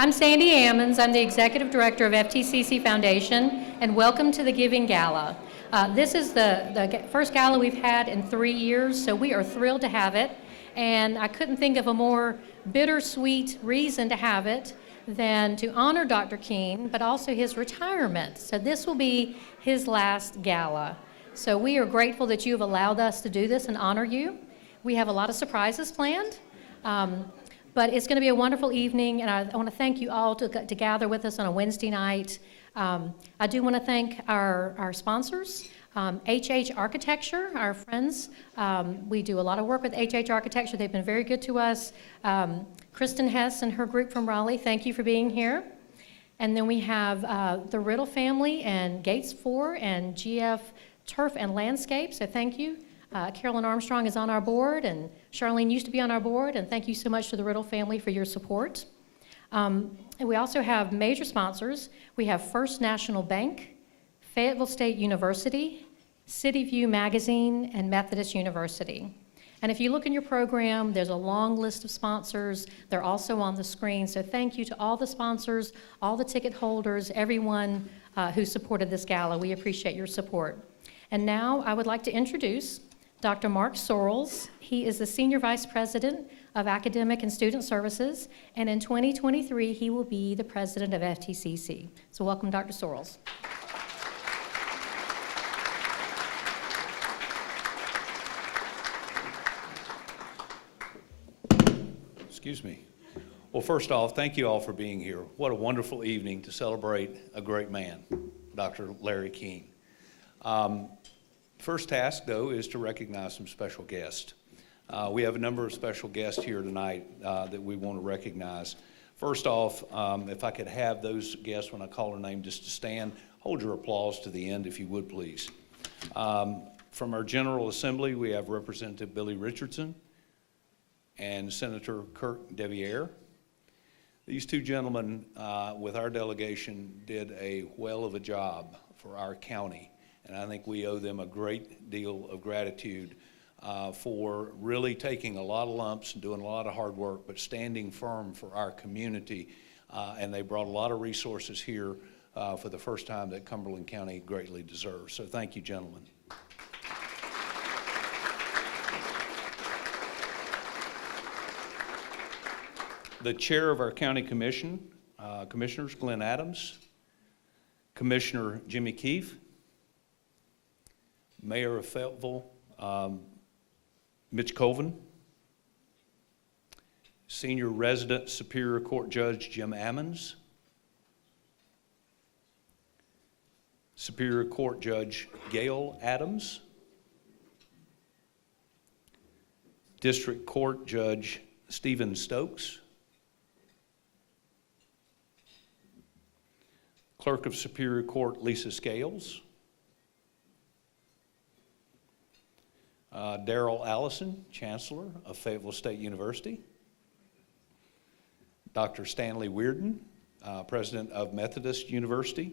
I'm Sandy Ammons. I'm the Executive Director of FTCC Foundation, and welcome to the Giving Gala. This is the first gala we've had in 3 years, so we are thrilled to have it. And I couldn't think of a more bittersweet reason to have it than to honor Dr. King, but also his retirement. So this will be his last gala. So we are grateful that you have allowed us to do this and honor you. We have a lot of surprises planned. But it's going to be a wonderful evening, and I want to thank you all to gather with us on a Wednesday night. I do want to thank our sponsors, HH Architecture, our friends. We do a lot of work with HH Architecture. They've been very good to us. Kristen Hess and her group from Raleigh, thank you for being here. And then we have the Riddle family and Gates 4 and GF Turf and Landscape, so thank you. Carolyn Armstrong is on our board, and Charlene used to be on our board, and thank you so much to the Riddle family for your support. And we also have major sponsors. We have First National Bank, Fayetteville State University, City View Magazine, and Methodist University. And if you look in your program, there's a long list of sponsors. They're also on the screen, so thank you to all the sponsors, all the ticket holders, everyone who supported this gala. We appreciate your support. And now I would like to introduce Dr. Mark Sorrells. He is the Senior Vice President of Academic and Student Services, and in 2023, he will be the President of FTCC. So welcome, Dr. Sorrells. Excuse me. Well, first off, thank you all for being here. What a wonderful evening to celebrate a great man, Dr. Larry King. First task, though, is to recognize some special guests. We have a number of special guests here tonight that we want to recognize. First off, if I could have those guests, when I call their name, just to stand, hold your applause to the end, if you would, please. From our General Assembly, we have Representative Billy Richardson and Senator Kirk Deviere. These two gentlemen, with our delegation, did a whale of a job for our county. And I think we owe them a great deal of gratitude for really taking a lot of lumps and doing a lot of hard work, but standing firm for our community. And they brought a lot of resources here for the first time that Cumberland County greatly deserves. So thank you, gentlemen. The chair of our county commission, Commissioners Glenn Adams, Commissioner Jimmy Keefe, Mayor of Fayetteville, Mitch Colvin, Senior Resident Superior Court Judge Jim Ammons, Superior Court Judge Gail Adams, District Court Judge Stephen Stokes, Clerk of Superior Court Lisa Scales, Darrell Allison, Chancellor of Fayetteville State University, Dr. Stanley Weirden, President of Methodist University,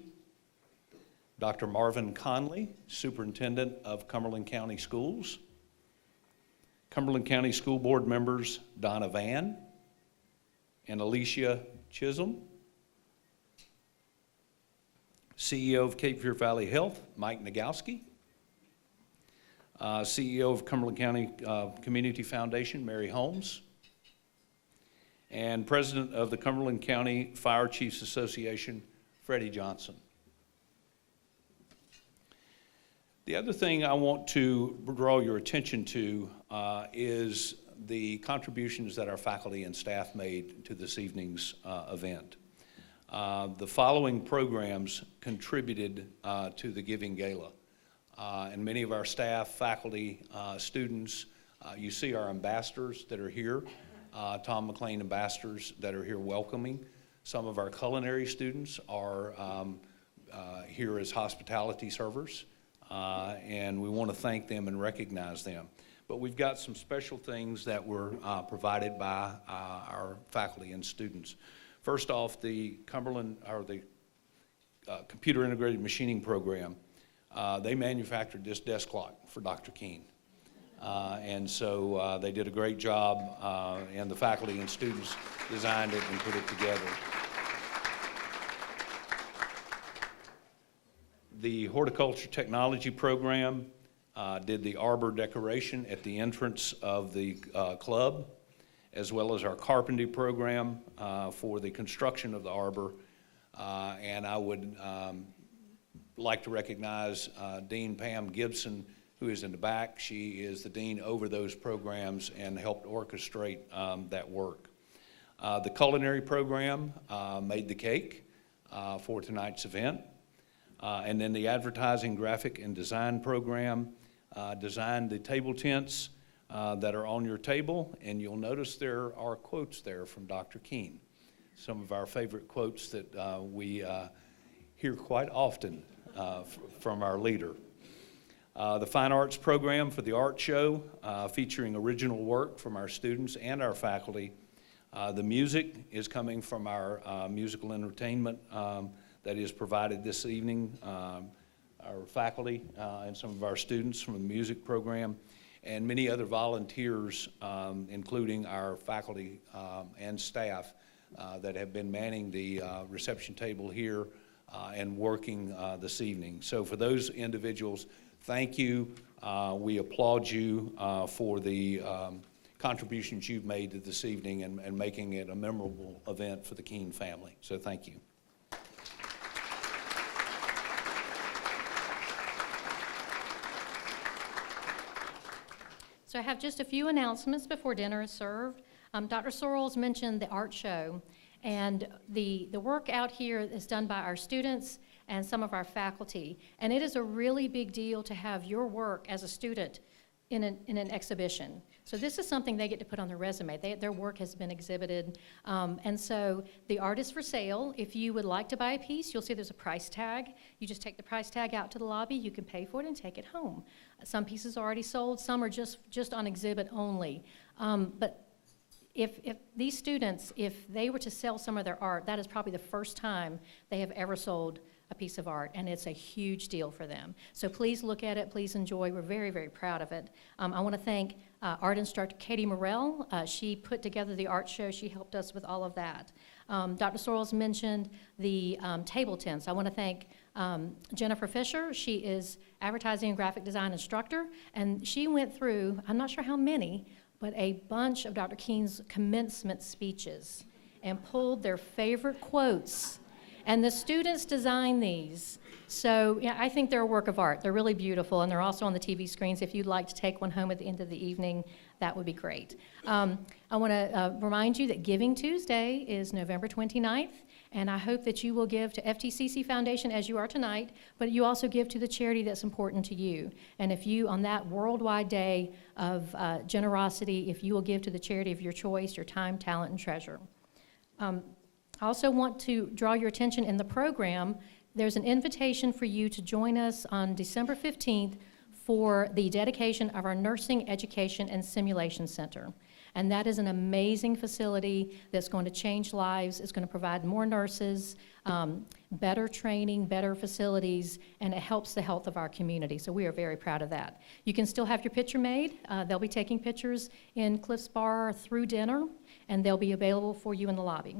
Dr. Marvin Conley, Superintendent of Cumberland County Schools, Cumberland County School Board members Donna Vann and Alicia Chisholm, CEO of Cape Fear Valley Health, Mike Nagowski, CEO of Cumberland County Community Foundation, Mary Holmes, and President of the Cumberland County Fire Chiefs Association, Freddie Johnson. The other thing I want to draw your attention to is the contributions that our faculty and staff made to this evening's event. The following programs contributed to the Giving Gala. And many of our staff, faculty, students, you see our ambassadors that are here, Tom McLean ambassadors that are here welcoming. Some of our culinary students are here as hospitality servers, and we want to thank them and recognize them. But we've got some special things that were provided by our faculty and students. First off, the Computer Integrated Machining Program. They manufactured this desk clock for Dr. King. And so they did a great job, and the faculty and students designed it and put it together. The horticulture technology program did the arbor decoration at the entrance of the club, as well as our carpentry program for the construction of the arbor. And I would like to recognize Dean Pam Gibson, who is in the back. She is the dean over those programs and helped orchestrate that work. The culinary program made the cake for tonight's event. And then the advertising, graphic, and design program designed the table tents that are on your table, and you'll notice there are quotes there from Dr. Keene, some of our favorite quotes that we hear quite often from our leader. The fine arts program for the art show, featuring original work from our students and our faculty. The music is coming from our musical entertainment that is provided this evening, our faculty and some of our students from the music program, and many other volunteers, including our faculty and staff that have been manning the reception table here and working this evening. So for those individuals, thank you. We applaud you for the contributions you've made to this evening and making it a memorable event for the Keene family. So thank you. So I have just a few announcements before dinner is served. Dr. Sorrells mentioned the art show, and the work out here is done by our students and some of our faculty. And it is a really big deal to have your work as a student in an exhibition. So this is something they get to put on their resume. Their work has been exhibited. And so the art is for sale. If you would like to buy a piece, you'll see there's a price tag. You just take the price tag out to the lobby, you can pay for it and take it home. Some pieces are already sold, some are just on exhibit only. But if these students, if they were to sell some of their art, that is probably the first time they have ever sold a piece of art, and it's a huge deal for them. So please look at it, please enjoy. We're very, very proud of it. I want to thank art instructor Katie Morell. She put together the art show. She helped us with all of that. Dr. Sorrells mentioned the table tents. I want to thank Jennifer Fisher. She is advertising and graphic design instructor, and she went through, I'm not sure how many, but a bunch of Dr. Keene's commencement speeches and pulled their favorite quotes. And the students designed these. So yeah, I think they're a work of art. They're really beautiful, and they're also on the TV screens. If you'd like to take one home at the end of the evening, that would be great. I want to remind you that Giving Tuesday is November 29th, and I hope that you will give to FTCC Foundation as you are tonight, but you also give to the charity that's important to you. And if you, on that worldwide day of generosity, if you will give to the charity of your choice, your time, talent, and treasure. I also want to draw your attention in the program. There's an invitation for you to join us on December 15th for the dedication of our Nursing Education and Simulation Center. And that is an amazing facility that's going to change lives. It's going to provide more nurses, better training, better facilities, and it helps the health of our community. So we are very proud of that. You can still have your picture made. They'll be taking pictures in Cliff's Bar through dinner, and they'll be available for you in the lobby.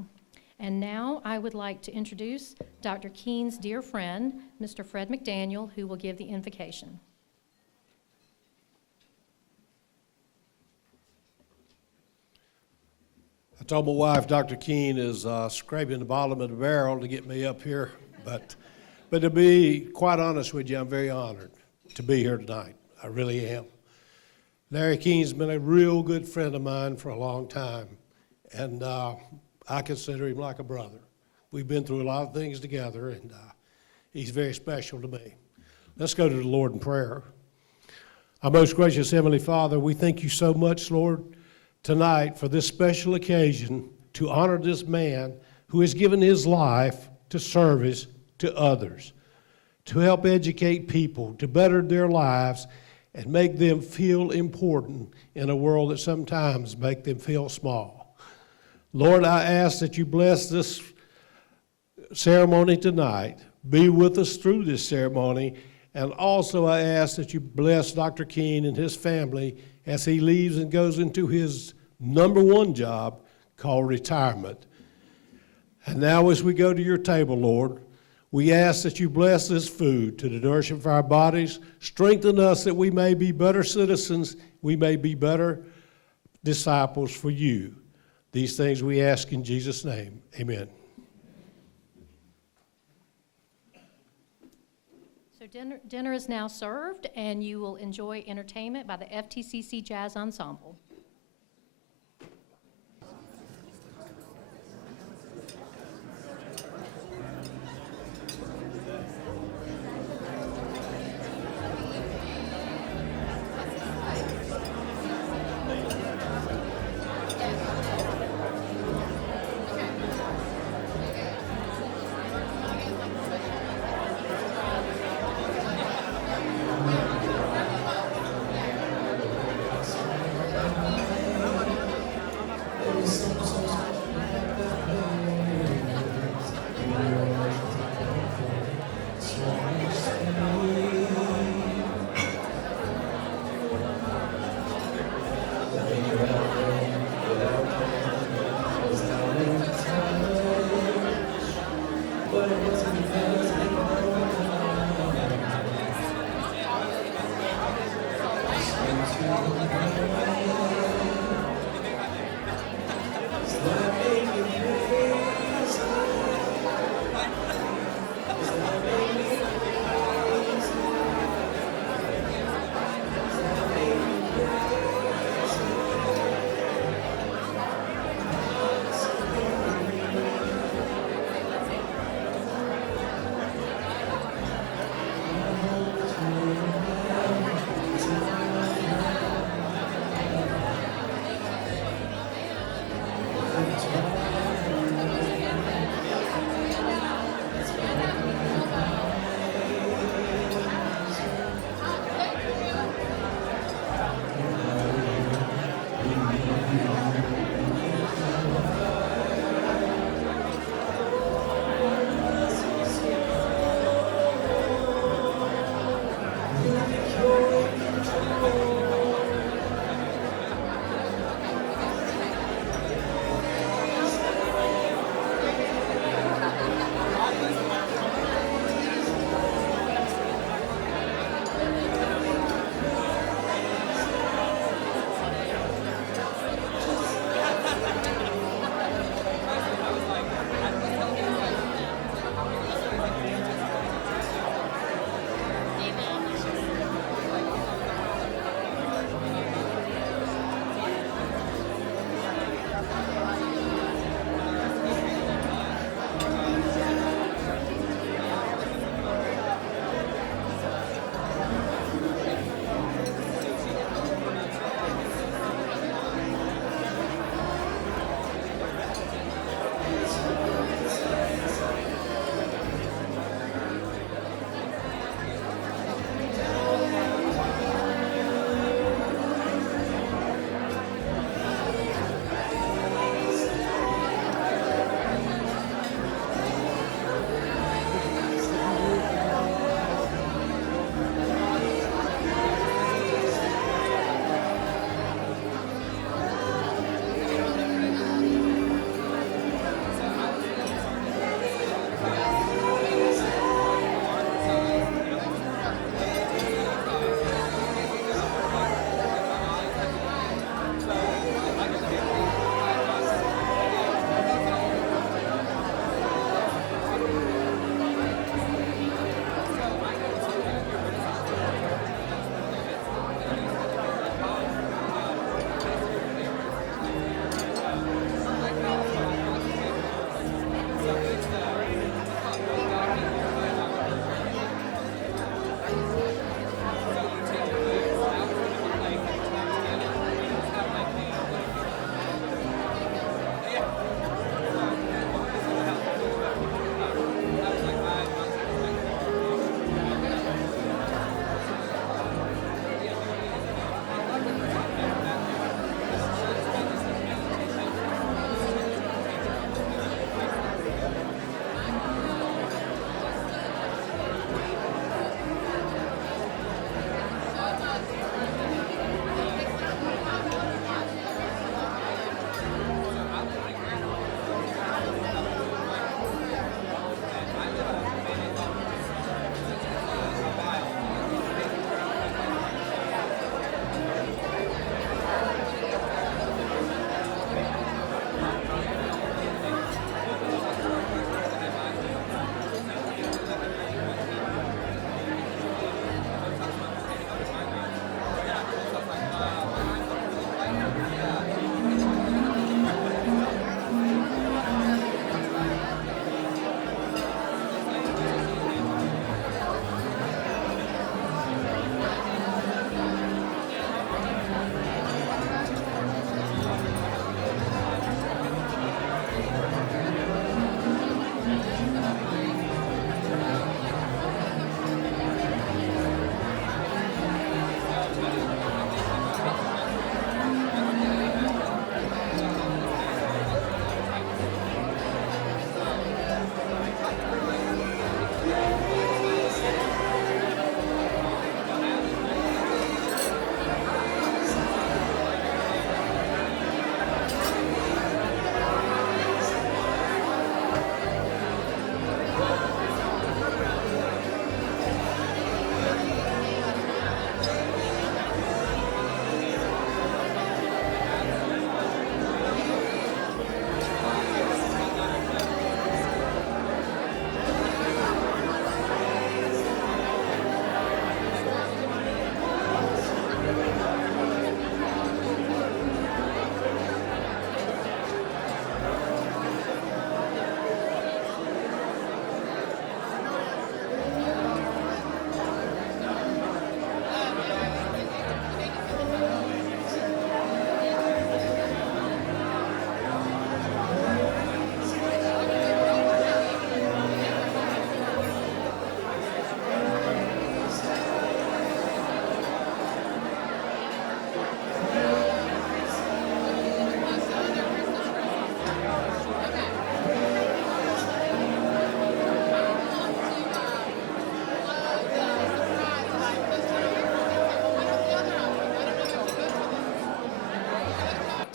And now I would like to introduce Dr. Keene's dear friend, Mr. Fred McDaniel, who will give the invocation. I told my wife Dr. Keene is scraping the bottom of the barrel to get me up here, but to be quite honest with you, I'm very honored to be here tonight. I really am. Larry Keene's been a real good friend of mine for a long time, and I consider him like a brother. We've been through a lot of things together, and he's very special to me. Let's go to the Lord in prayer. Our most gracious Heavenly Father, we thank you so much, Lord, tonight for this special occasion to honor this man who has given his life to service to others, to help educate people, to better their lives, and make them feel important in a world that sometimes make them feel small. Lord, I ask that you bless this ceremony tonight, be with us through this ceremony, and also I ask that you bless Dr. Keene and his family as he leaves and goes into his #1 job called retirement. And now as we go to your table, Lord, We ask that you bless this food to the nourishment of our bodies, strengthen us that we may be better citizens, we may be better disciples for you. These things we ask in Jesus' name. Amen. So dinner is now served, and you will enjoy entertainment by the FTCC Jazz Ensemble.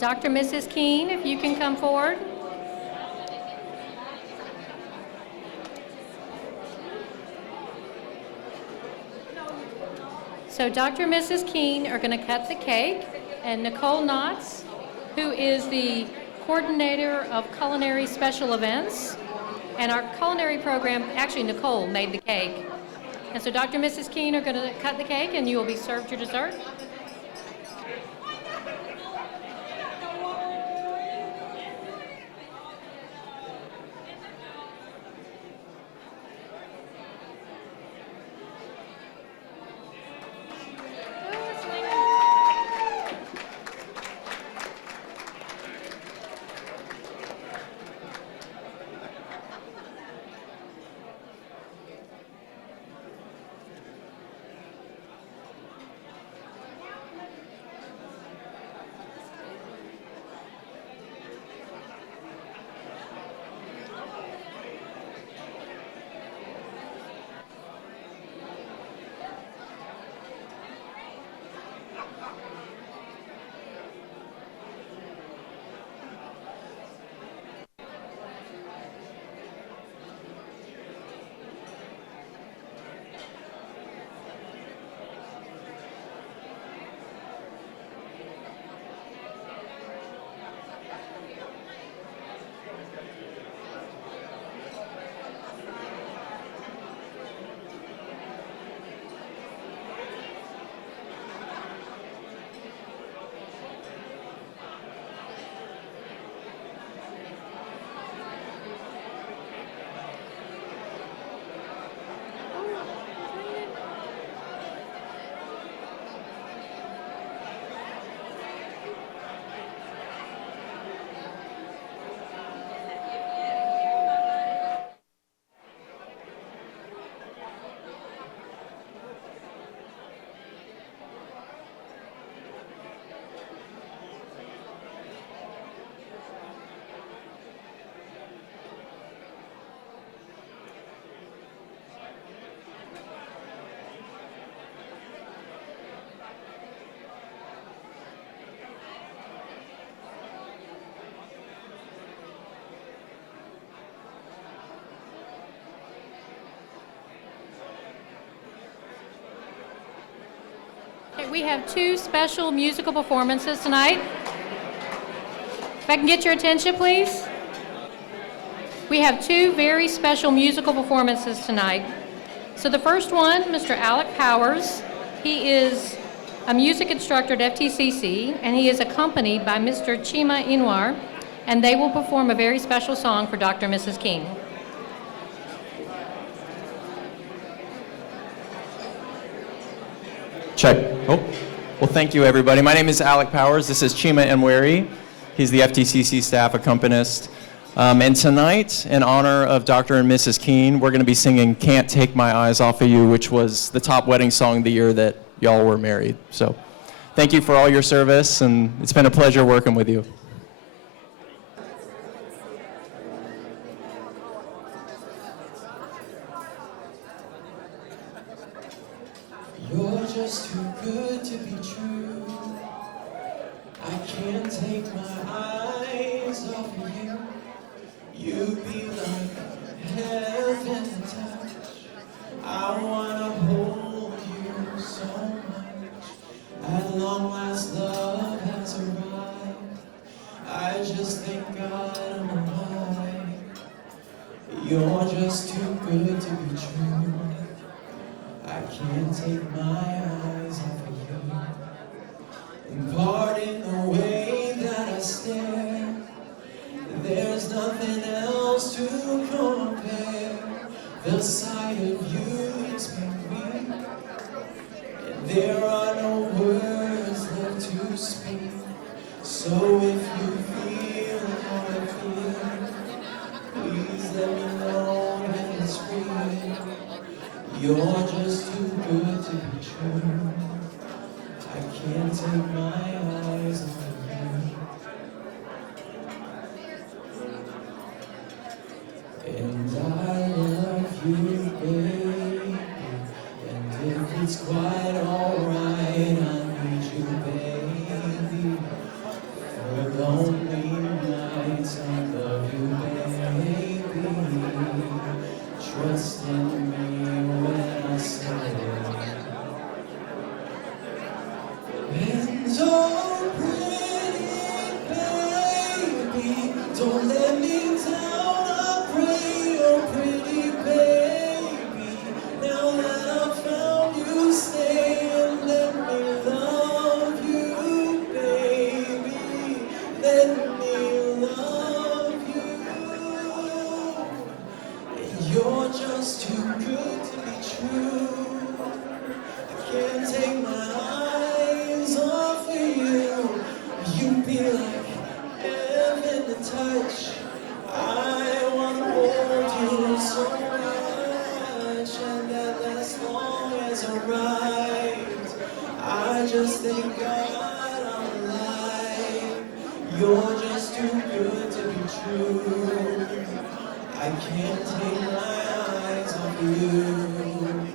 Dr. and Mrs. Keene, if you can come forward. So Dr. and Mrs. Keene are going to cut the cake, and Nicole Knotts, who is the coordinator of culinary special events, and our culinary program, actually Nicole made the cake. And so Dr. and Mrs. Keene are going to cut the cake, and you will be served your dessert. Okay, we have two special musical performances tonight. If I can get your attention, please. We have two very special musical performances tonight. So the first one, Mr. Alec Powers, he is a music instructor at FTCC, and he is accompanied by Mr. Chima Inwar, and they will perform a very special song for Dr. and Mrs. Keene. Check. Oh, well, thank you, everybody. My name is Alec Powers. This is Chima Inwari. He's the FTCC staff accompanist. And tonight, in honor of Dr. and Mrs. Keene, we're going to be singing Can't Take My Eyes Off of You, which was the top wedding song the year that y'all were married. So thank you for all your service, and it's been a pleasure working with you. You're just too good to be true. I can't take my eyes off of you. You be like heaven to touch. I wanna hold you so much. At long last, love has arrived. I just thank God I'm alive. You're just too good to be true. I can't take my eyes off of you. And pardon the way that I stare. There's nothing else to compare. The sight of you makes me weak. And there are no words left to speak. So if you feel how I feel, please let me know that it's real. You're just too good to be true. I can't take my eyes off of you. And I love you, baby. And if it's quite alright, I need you, baby. For just too good to be true. I can't take my eyes off of you. You'd be like heaven to touch. I wanna hold you so much, and that as long as I'm right, I just thank God I'm alive. You're just too good to be true. I can't take my eyes off you.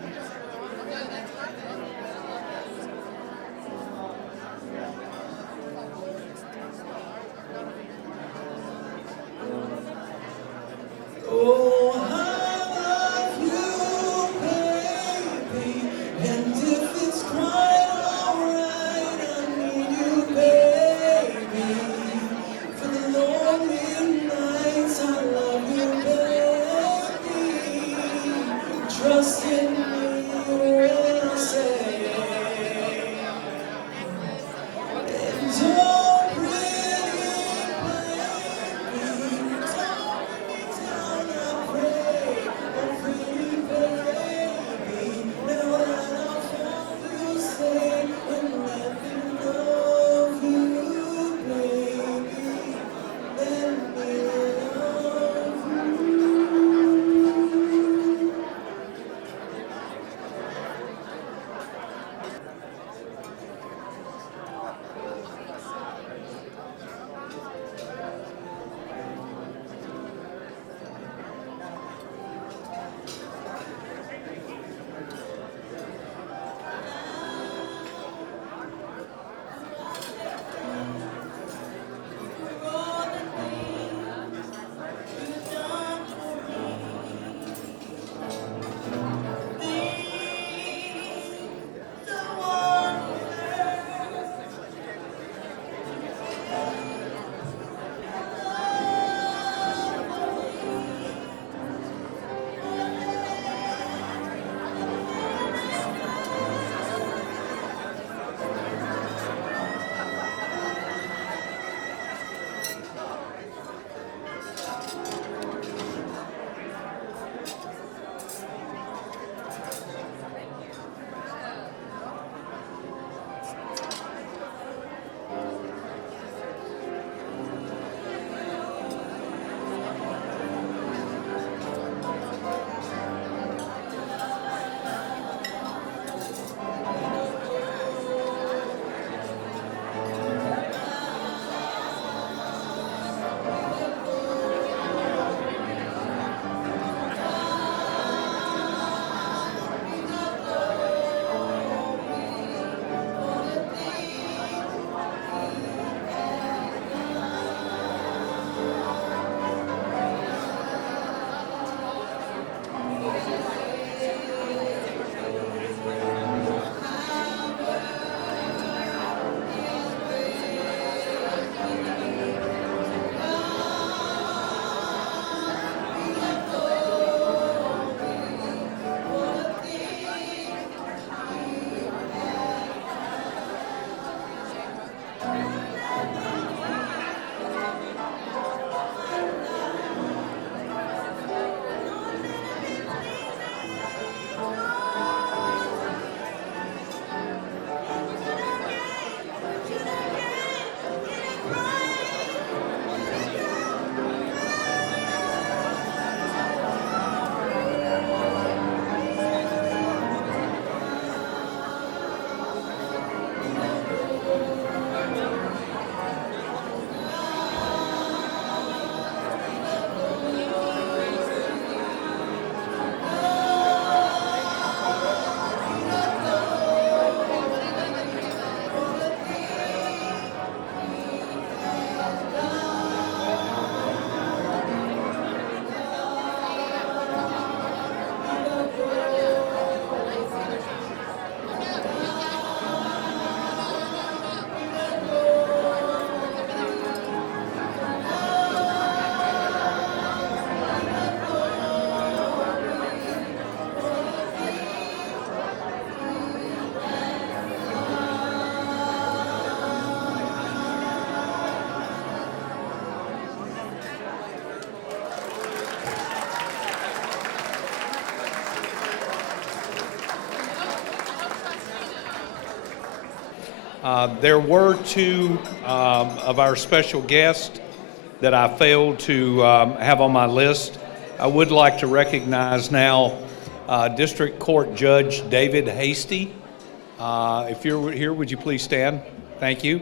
There were two of our special guests that I failed to have on my list. I would like to recognize now District Court Judge David Hasty. If you're here, would you please stand? Thank you.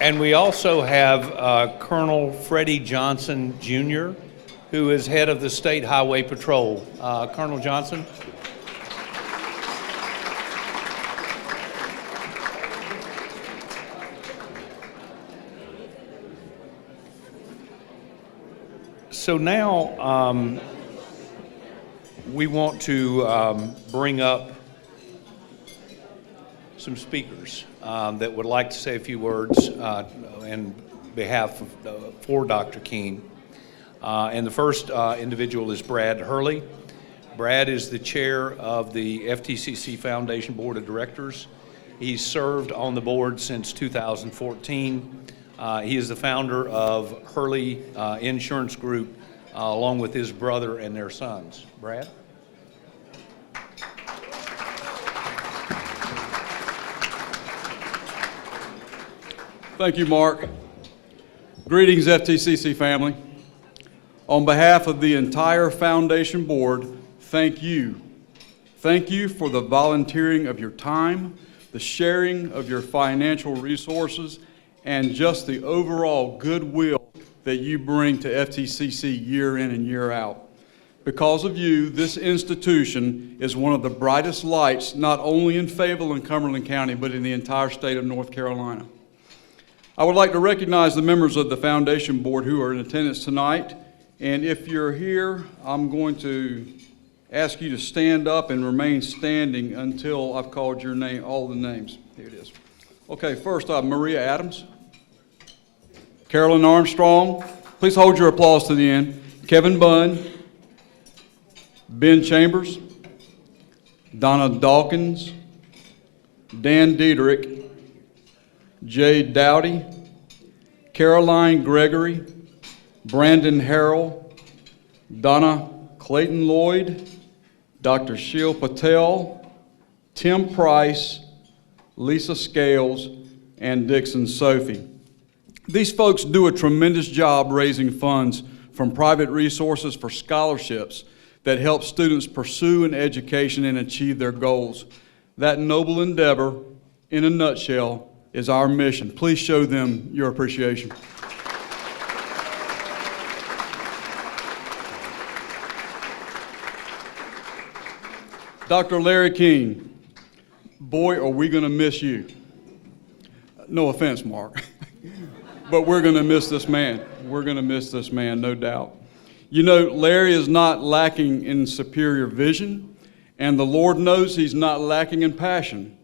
And we also have Colonel Freddie Johnson, Jr., who is head of the State Highway Patrol. Colonel Johnson. So now we want to bring up some speakers that would like to say a few words in behalf of, for Dr. Keene. And the first individual is Brad Hurley. Brad is the chair of the FTCC Foundation Board of Directors. He's served on the board since 2014. He is the founder of Hurley Insurance Group, along with his brother and their sons. Brad? Thank you, Mark. Greetings, FTCC family. On behalf of the entire Foundation Board, thank you. Thank you for the volunteering of your time, the sharing of your financial resources, and just the overall goodwill that you bring to FTCC year in and year out. Because of you, this institution is one of the brightest lights, not only in Fayetteville and Cumberland County, but in the entire state of North Carolina. I would like to recognize the members of the Foundation Board who are in attendance tonight. And if you're here, I'm going to ask you to stand up and remain standing until I've called your name, all the names. Here it is. Okay, first up, Maria Adams. Carolyn Armstrong. Please hold your applause to the end. Kevin Bunn. Ben Chambers. Donna Dawkins. Dan Diedrich. Jay Dowdy, Caroline Gregory, Brandon Harrell, Donna Clayton Lloyd, Dr. Sheil Patel, Tim Price, Lisa Scales, and Dixon Sophie. These folks do a tremendous job raising funds from private resources for scholarships that help students pursue an education and achieve their goals. That noble endeavor, in a nutshell, is our mission. Please show them your appreciation. Dr. Larry Keene, boy, are we going to miss you. No offense, Mark, but we're going to miss this man. We're going to miss this man, no doubt. You know, Larry is not lacking in superior vision, and the Lord knows he's not lacking in passion.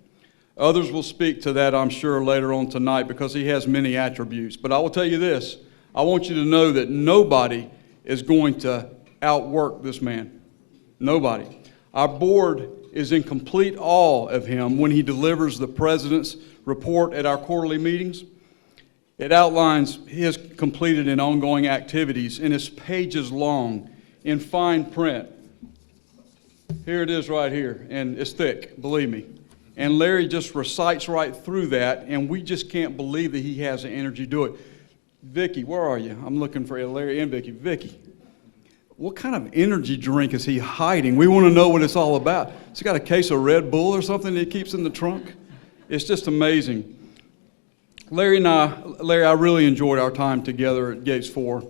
Others will speak to that, I'm sure, later on tonight because he has many attributes. But I will tell you this, I want you to know that nobody is going to outwork this man. Nobody. Our board is in complete awe of him when he delivers the president's report at our quarterly meetings. It outlines his completed and ongoing activities, and it's pages long in fine print. Here it is right here, and it's thick, believe me. And Larry just recites right through that, and we just can't believe that he has the energy to do it. Vicki, where are you? I'm looking for Larry and Vicki. Vicki, what kind of energy drink is he hiding? We want to know what it's all about. Has he got a case of Red Bull or something that he keeps in the trunk? It's just amazing. Larry, I really enjoyed our time together at Gates 4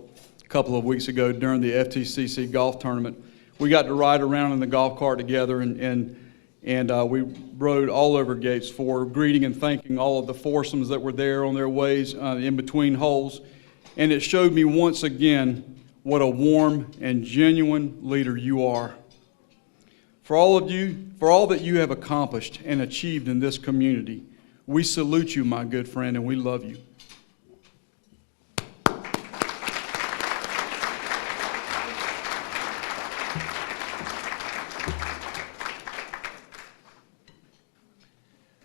a couple of weeks ago during the FTCC golf tournament. We got to ride around in the golf cart together, and we rode all over Gates 4, greeting and thanking all of the foursomes that were there on their ways in between holes. And it showed me once again what a warm and genuine leader you are. For all that you have accomplished and achieved in this community, we salute you, my good friend, and we love you.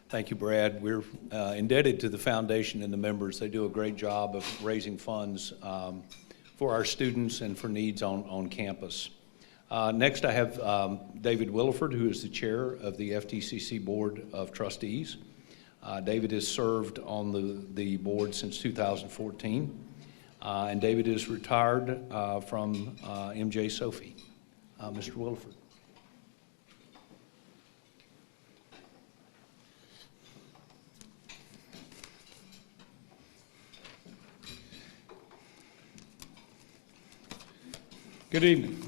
Thank you, Brad. We're indebted to the foundation and the members. They do a great job of raising funds for our students and for needs on campus. Next, I have David Williford, who is the chair of the FTCC Board of Trustees. David has served on the board since 2014, and David is retired from MJ Sophie. Mr. Williford. Good evening.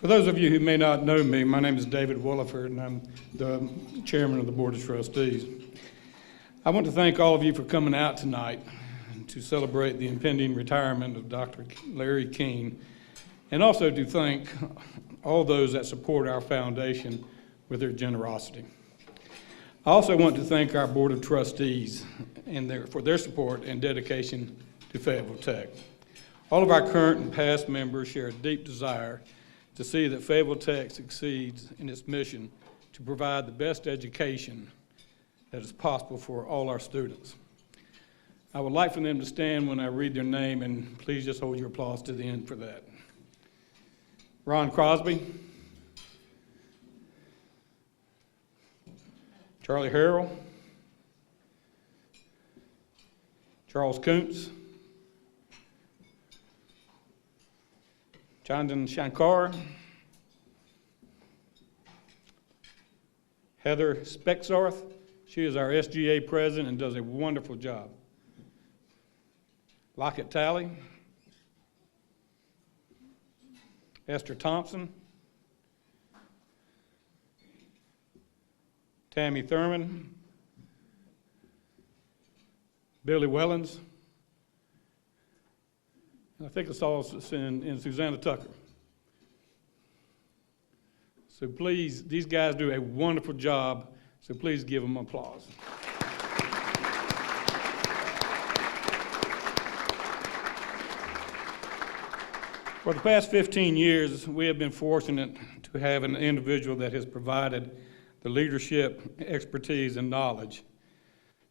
For those of you who may not know me, my name is David Williford, and I'm the chairman of the Board of Trustees. I want to thank all of you for coming out tonight to celebrate the impending retirement of Dr. Larry Keene, and also to thank all those that support our foundation with their generosity. I also want to thank our Board of Trustees for their support and dedication to Fayetteville Tech. All of our current and past members share a deep desire to see that Fayetteville Tech succeeds in its mission to provide the best education that is possible for all our students. I would like for them to stand when I read their name, and please just hold your applause to the end for that. Ron Crosby, Charlie Harrell, Charles Kuntz, Chandan Shankar, Heather Spexarth. She is our SGA president and does a wonderful job. Lockett Talley, Esther Thompson, Tammy Thurman, Billy Wellens, and I think I saw us in Susanna Tucker. So please, these guys do a wonderful job, so please give them applause. For the past 15 years, we have been fortunate to have an individual that has provided the leadership, expertise, and knowledge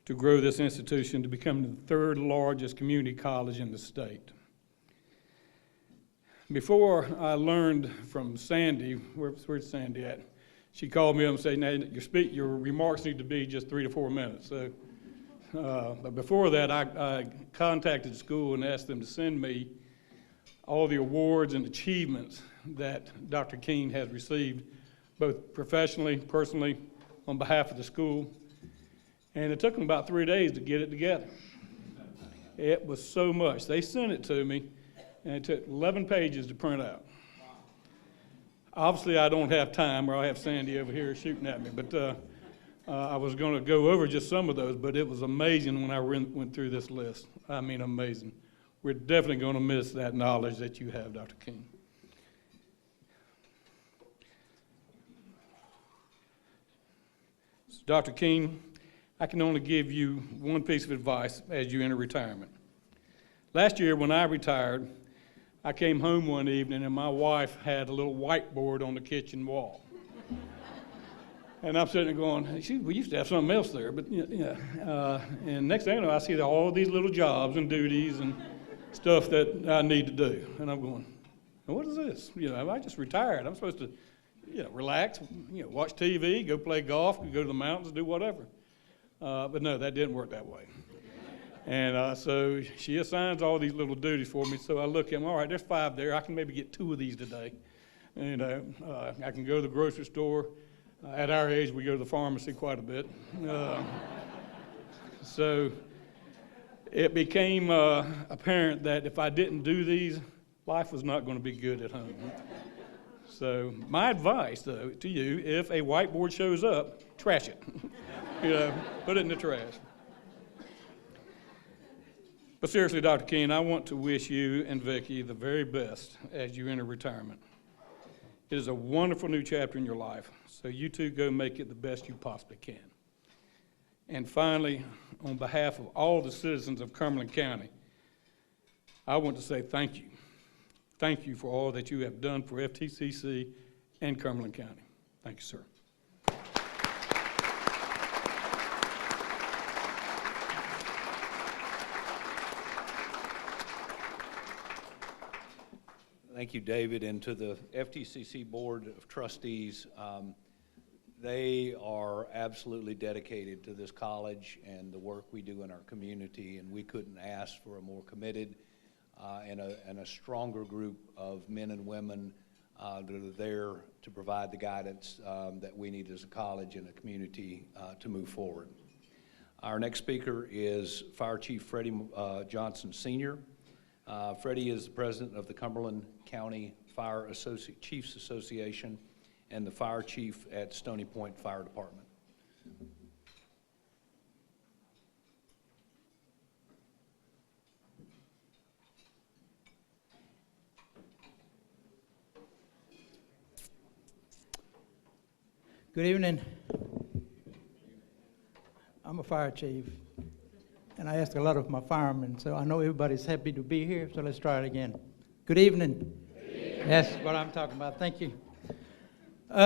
to grow this institution to become the third largest community college in the state. Before I learned from Sandy, where's Sandy at? She called me up and said, "Now, your remarks need to be just 3 to 4 minutes." So, but before that, I contacted the school and asked them to send me all the awards and achievements that Dr. Keene has received, both professionally, personally, on behalf of the school. And it took them about 3 days to get it together. It was so much. They sent it to me, and it took 11 pages to print out. Obviously, I don't have time, or I have Sandy over here shooting at me, but I was going to go over just some of those, but it was amazing when I went through this list. I mean, amazing. We're definitely going to miss that knowledge that you have, Dr. Keene. So, Dr. Keene, I can only give you one piece of advice as you enter retirement. Last year, when I retired, I came home one evening and my wife had a little whiteboard on the kitchen wall. And I'm sitting there going, we used to have something else there, but yeah. And next thing I know, I see all these little jobs and duties and stuff that I need to do. And I'm going, what is this? I just retired. I'm supposed to, relax, watch TV, go play golf, go to the mountains, do whatever. But no, that didn't work that way. And so she assigns all these little duties for me. So I look at them, all right, there's 5 there. I can maybe get 2 of these today. I can go to the grocery store. At our age, we go to the pharmacy quite a bit. So it became apparent that if I didn't do these, life was not going to be good at home. So my advice, though, to you, if a whiteboard shows up, trash it. Put it in the trash. But seriously, Dr. Keene, I want to wish you and Vicki the very best as you enter retirement. It is a wonderful new chapter in your life, so you two go make it the best you possibly can. And finally, on behalf of all the citizens of Cumberland County, I want to say thank you. Thank you for all that you have done for FTCC and Cumberland County. Thank you, sir. Thank you, David, and to the FTCC Board of Trustees. They are absolutely dedicated to this college and the work we do in our community, and we couldn't ask for a more committed and a stronger group of men and women that are there to provide the guidance that we need as a college and a community to move forward. Our next speaker is Fire Chief Freddie Johnson, Sr. Freddie is the president of the Cumberland County Fire Chiefs Association and the fire chief at Stony Point Fire Department. Good evening. I'm a fire chief, and I ask a lot of my firemen, so I know everybody's happy to be here, so let's try it again. Good evening. Good evening. That's what I'm talking about. Thank you.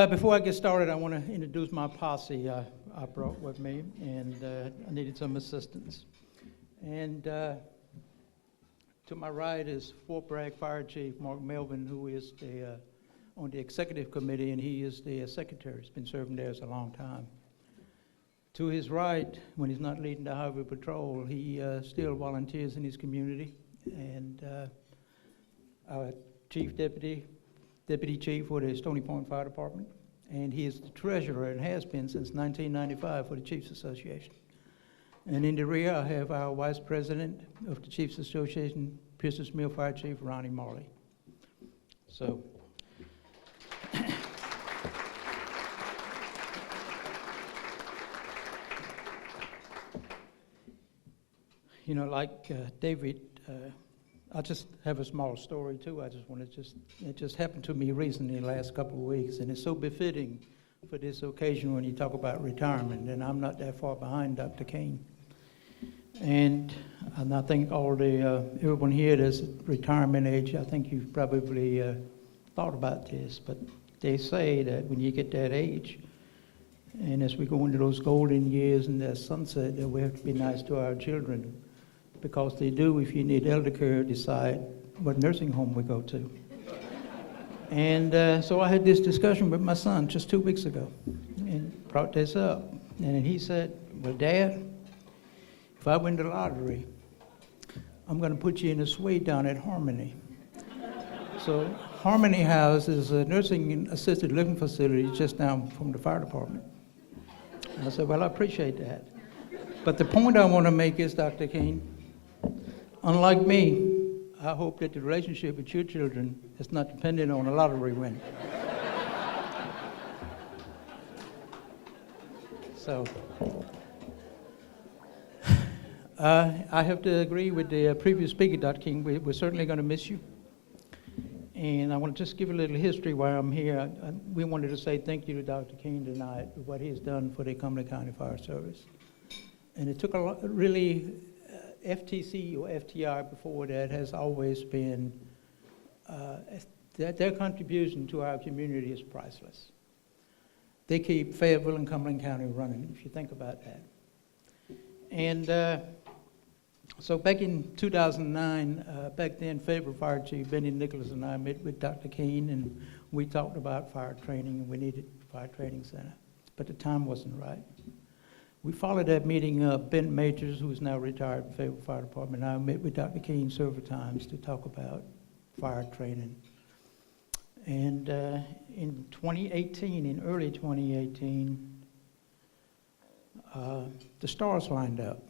Before I get started, I want to introduce my posse I brought with me, and I needed some assistance. And to my right is Fort Bragg Fire Chief Mark Melvin, who is on the executive committee, and he is the secretary. He's been serving there for a long time. To his right, when he's not leading the highway patrol, he still volunteers in his community, and our deputy chief for the Stony Point Fire Department, and he is the treasurer and has been since 1995 for the Chiefs Association. And in the rear, I have our vice president of the Chiefs Association, Pierce's Mill Fire Chief Ronnie Marley. So, you know, like David, I just have a small story too. It just happened to me recently in the last couple of weeks, and it's so befitting for this occasion when you talk about retirement, and I'm not that far behind Dr. King. And I think all the, everyone here that's at retirement age, I think you've probably thought about this, but they say that when you get that age, and as we go into those golden years and that sunset, that we have to be nice to our children, because they do, if you need elder care, decide what nursing home we go to. And so I had this discussion with my son just 2 weeks ago and brought this up. And he said, well, Dad, if I win the lottery, I'm going to put you in a suite down at Harmony. So Harmony House is a nursing and assisted living facility just down from the fire department. And I said, well, I appreciate that. But the point I want to make is, Dr. King, unlike me, I hope that the relationship with your children is not dependent on a lottery win. So, I have to agree with the previous speaker, Dr. King. We're certainly going to miss you. And I want to just give a little history while I'm here. We wanted to say thank you to Dr. King tonight for what he's done for the Cumberland County Fire Service. And it took a lot, really, FTC or FTR before that has always been, their contribution to our community is priceless. They keep Fayetteville and Cumberland County running, if you think about that. And so back in 2009, back then Fayetteville Fire Chief Benny Nicholas and I met with Dr. Keene, and we talked about fire training, and we needed a fire training center, but the time wasn't right. We followed that meeting up. Ben Majors, who is now retired from Fayetteville Fire Department, and I met with Dr. Keene several times to talk about fire training. And in 2018, in early 2018, the stars lined up,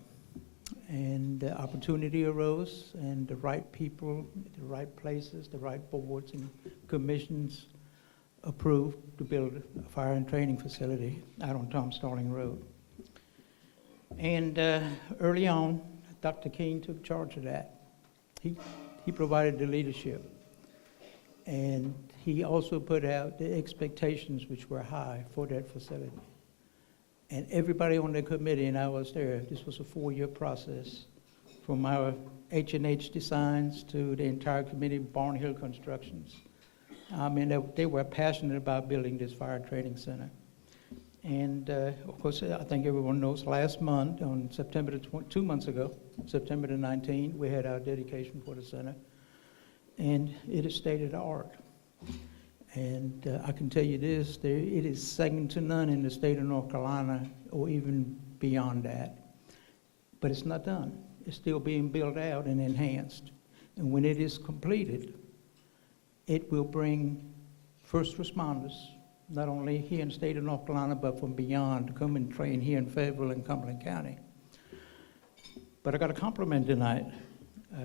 and the opportunity arose, and the right people, the right places, the right boards and commissions approved to build a fire and training facility out on Tom Starling Road. And early on, Dr. King took charge of that. He provided the leadership, and he also put out the expectations, which were high for that facility. And everybody on the committee, and I was there, this was a 4-year process, from our H&H designs to the entire committee, Barnhill Constructions. I mean, they were passionate about building this fire training center. And of course, I think everyone knows, last month, on September 2 months ago, September the 19th, we had our dedication for the center. and it is state of the art. And I can tell you this, it is second to none in the state of North Carolina or even beyond that. But it's not done. It's still being built out and enhanced. And when it is completed, it will bring first responders, not only here in the state of North Carolina, but from beyond, to come and train here in Fayetteville and Cumberland County. But I got a compliment tonight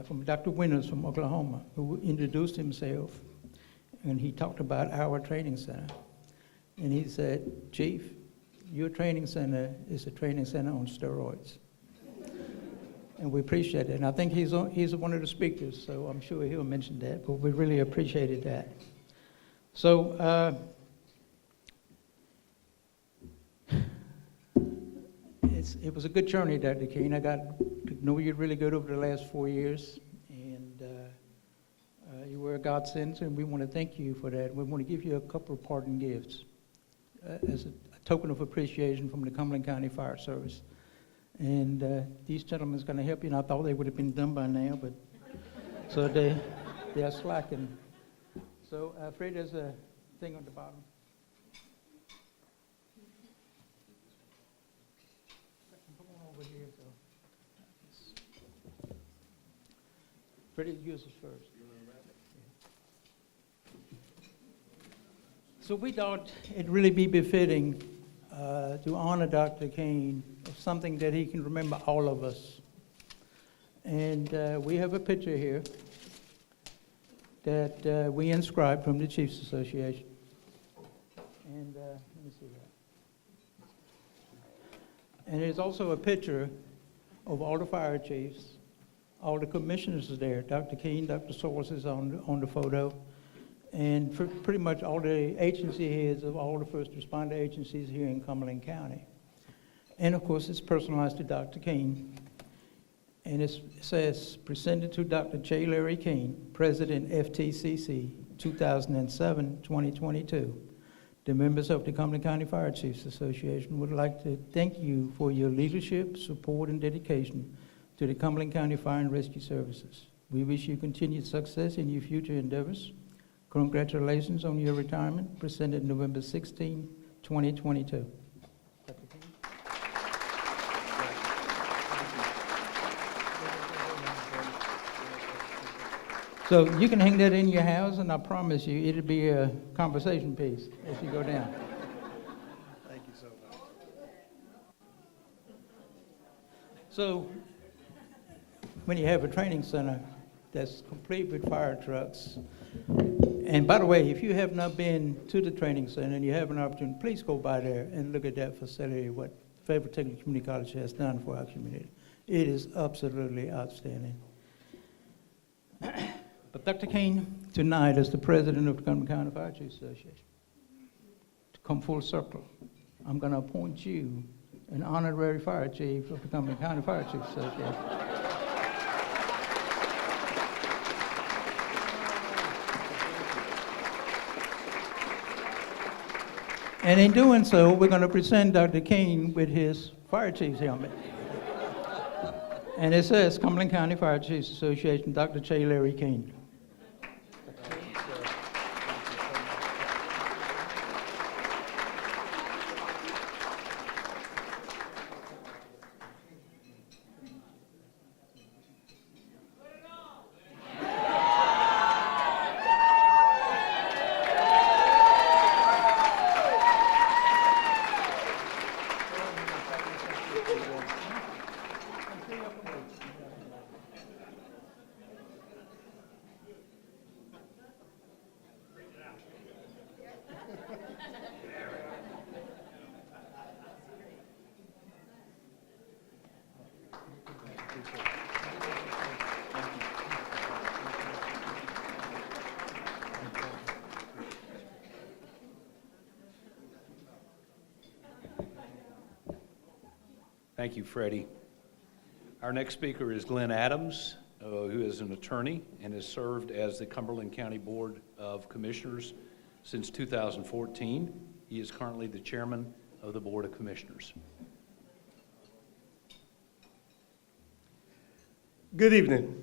from Dr. Winters from Oklahoma, who introduced himself, and he talked about our training center. And he said, Chief, your training center is a training center on steroids. And we appreciate it. And I think he's one of the speakers, so I'm sure he'll mention that, but we really appreciated that. So it was a good journey, Dr. King. I got to know you really good over the last 4 years, and you were a godsend, and we want to thank you for that. We want to give you a couple of parting gifts as a token of appreciation from the Cumberland County Fire Service. And these gentlemen are going to help you, and I thought they would have been done by now, but so they are slacking. So Fred, there's a thing on the bottom. Come on over here. Freddie, use this first. So we thought it'd really be befitting to honor Dr. Kane of something that he can remember all of us. And we have a picture here that we inscribed from the Chiefs Association. And let me see that. And there's also a picture of all the fire chiefs, all the commissioners are there. Dr. Keene, Dr. Source is on the photo. And for pretty much all the agency heads of all the first responder agencies here in Cumberland County. And of course, it's personalized to Dr. Keene. And it says, presented to Dr. J. Larry Keene, President FTCC, 2007-2022. The members of the Cumberland County Fire Chiefs Association would like to thank you for your leadership, support, and dedication to the Cumberland County Fire and Rescue Services. We wish you continued success in your future endeavors. Congratulations on your retirement, presented November 16, 2022. So you can hang that in your house, and I promise you it'll be a conversation piece as you go down. Thank you so much. So when you have a training center that's complete with fire trucks, and by the way, if you have not been to the training center and you have an opportunity, please go by there and look at that facility, what Fayetteville Technical Community College has done for our community. It is absolutely outstanding. But Dr. Keene, tonight, as the president of the Cumberland County Fire Chiefs Association, to come full circle, I'm going to appoint you an honorary fire chief of the Cumberland County Fire Chiefs Association. And in doing so, we're going to present Dr. Keene with his fire chief's helmet. And it says Cumberland County Fire Chiefs Association, Dr. J. Larry Keene. Thank you, Freddie. Our next speaker is Glenn Adams, who is an attorney and has served as the Cumberland County Board of Commissioners since 2014. He is currently the chairman of the Board of Commissioners. Good evening.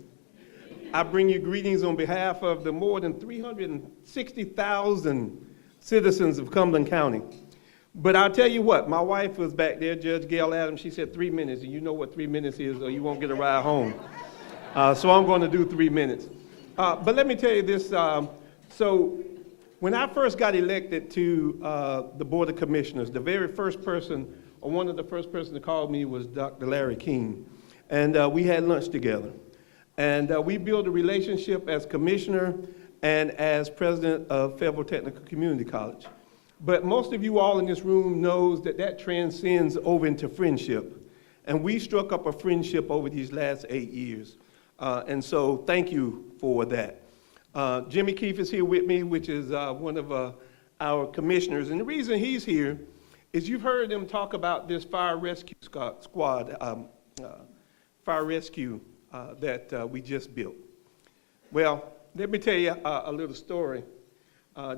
I bring you greetings on behalf of the more than 360,000 citizens of Cumberland County. But I'll tell you what, my wife was back there, Judge Gail Adams, she said 3 minutes, and you know what 3 minutes is, or you won't get a ride home. So I'm going to do 3 minutes. But let me tell you this, so when I first got elected to the Board of Commissioners, the very first person, or one of the first persons to call me was Dr. Larry King. And we had lunch together. And we built a relationship as commissioner and as president of Fayetteville Technical Community College. But most of you all in this room knows that that transcends over into friendship. And we struck up a friendship over these last 8 years. And so thank you for that. Jimmy Keefe is here with me, which is one of our commissioners. And the reason he's here is you've heard them talk about this fire rescue squad, fire rescue that we just built. Well, let me tell you a little story.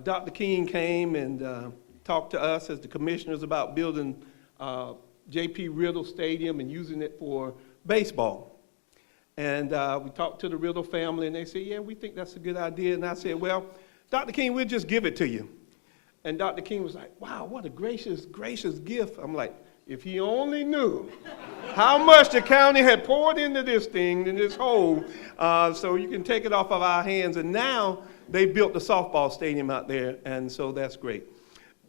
Dr. King came and talked to us as the commissioners about building J.P. Riddle Stadium and using it for baseball. And we talked to the Riddle family, and they said, yeah, we think that's a good idea. And I said, well, Dr. King, we'll just give it to you. And Dr. King was like, wow, what a gracious, gracious gift. I'm like, if he only knew how much the county had poured into this thing, in this hole, so you can take it off of our hands. And now they built the softball stadium out there, and so that's great.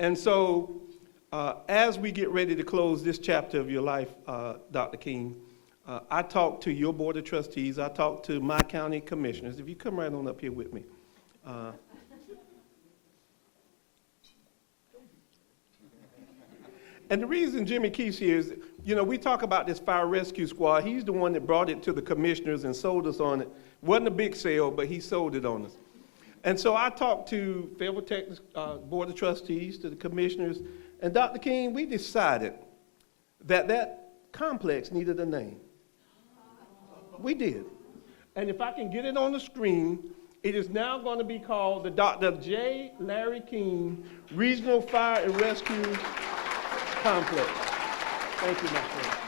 And so as we get ready to close this chapter of your life, Dr. King, I talked to your board of trustees. I talked to my county commissioners. If you come right on up here with me. And the reason Jimmy Keefe's here is, you know, we talk about this fire rescue squad. He's the one that brought it to the commissioners and sold us on it. Wasn't a big sale, but he sold it on us. And so I talked to Fayetteville Tech Board of Trustees, to the commissioners, and Dr. King, we decided that that complex needed a name. We did. And if I can get it on the screen, it is now going to be called the Dr. J. Larry King Regional Fire and Rescue Complex. Thank you, my friend.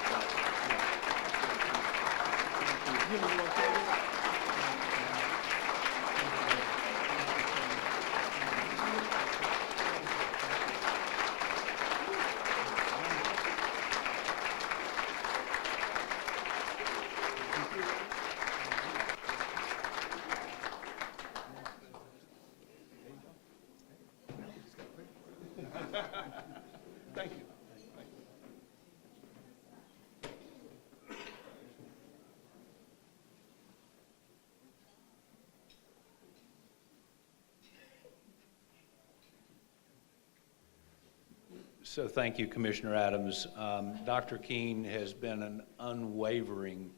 Thank you. So thank you, Commissioner Adams. Dr. King has been an unwavering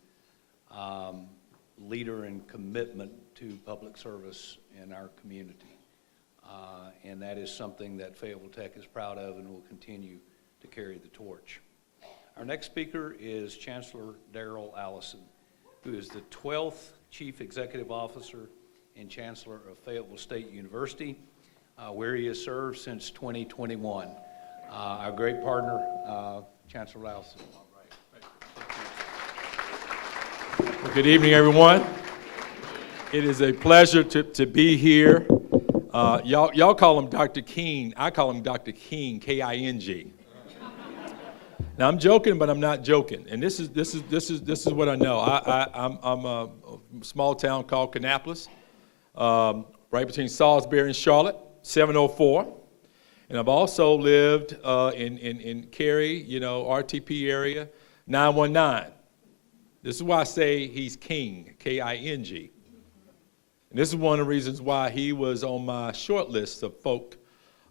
leader and commitment to public service in our community. And that is something that Fayetteville Tech is proud of and will continue to carry the torch. Our next speaker is Chancellor Darrell Allison, who is the 12th Chief Executive Officer and Chancellor of Fayetteville State University, where he has served since 2021. Our great partner, Chancellor Allison. Well, good evening, everyone. It is a pleasure to be here. Y'all call him Dr. King. I call him Dr. King, K-I-N-G. Now I'm joking, but I'm not joking. And this is what I know. I'm a small town called Kannapolis, right between Salisbury and Charlotte, 704. And I've also lived in Cary, you know, RTP area, 919. This is why I say he's King, K-I-N-G. And this is one of the reasons why he was on my short list of folk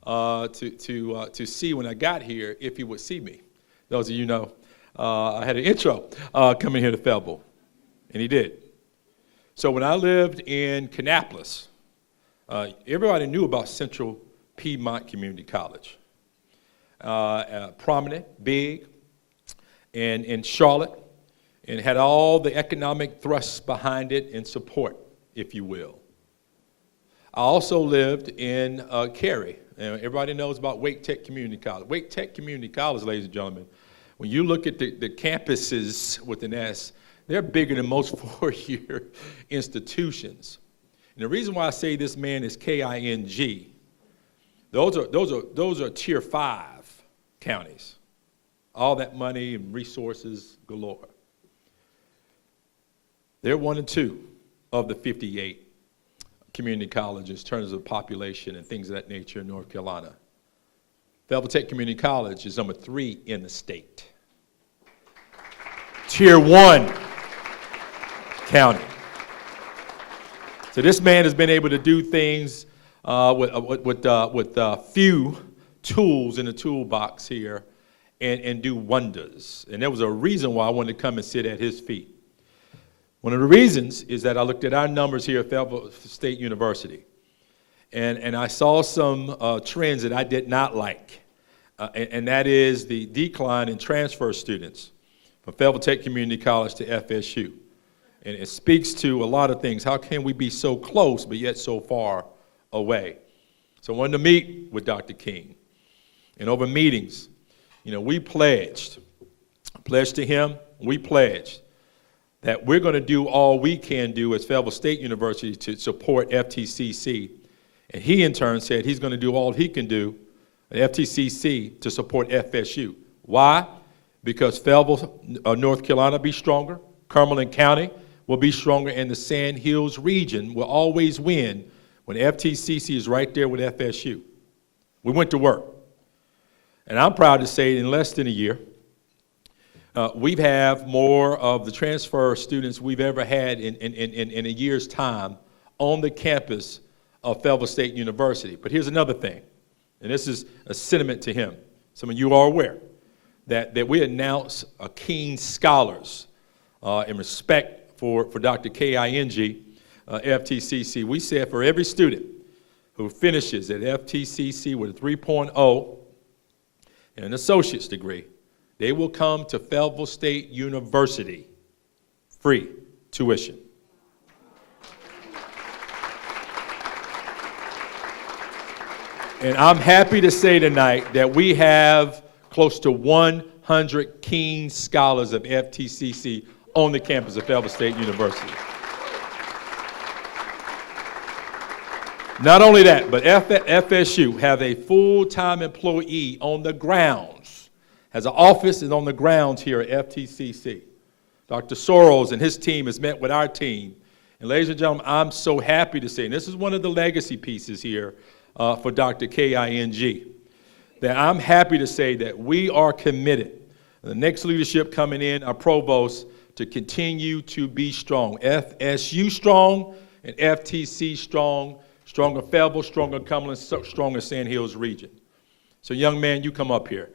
to see when I got here, if he would see me. Those of you know, I had an intro coming here to Fayetteville, and he did. So when I lived in Kannapolis, everybody knew about Central Piedmont Community College. Prominent, big, and in Charlotte, and had all the economic thrusts behind it and support, if you will. I also lived in Cary. Everybody knows about Wake Tech Community College. Wake Tech Community College, ladies and gentlemen, when you look at the campuses with an S, They're bigger than most four-year institutions. And the reason why I say this man is King, those are tier 5 counties. All that money and resources galore. They're 1 and 2 of the 58 community colleges in terms of population and things of that nature in North Carolina. Fayetteville Tech Community College is number 3 in the state. Tier 1 county. So this man has been able to do things with few tools in the toolbox here and do wonders. And there was a reason why I wanted to come and sit at his feet. One of the reasons is that I looked at our numbers here at Fayetteville State University, and I saw some trends that I did not like, and that is the decline in transfer students from Fayetteville Tech Community College to FSU. And it speaks to a lot of things. How can we be so close but yet so far away? So I wanted to meet with Dr. King. And over meetings, we pledged to him, we pledged that we're going to do all we can do as Fayetteville State University to support FTCC. And he, in turn, said he's going to do all he can do at FTCC to support FSU. Why? Because Fayetteville, North Carolina, be stronger. Cumberland County will be stronger, and the Sand Hills region will always win when FTCC is right there with FSU. We went to work. And I'm proud to say in less than a year, we have more of the transfer students we've ever had in a year's time on the campus of Fayetteville State University. But here's another thing, and this is a sentiment to him. Some of you are aware that we announced a King Scholars in respect for Dr. King, FTCC. We said for every student who finishes at FTCC with a 3.0 and an associate's degree, they will come to Fayetteville State University, free tuition. And I'm happy to say tonight that we have close to 100 King Scholars of FTCC on the campus of Fayetteville State University. Not only that, but FSU have a full-time employee on the grounds, has an office and on the grounds here at FTCC. Dr. Soros and his team has met with our team. And ladies and gentlemen, I'm so happy to say, and this is one of the legacy pieces here for Dr. King, that I'm happy to say that we are committed, the next leadership coming in, our provost, to continue to be strong. FSU strong and FTC strong, stronger Fayetteville, stronger Cumberland, stronger Sand Hills region. So young man, you come up here.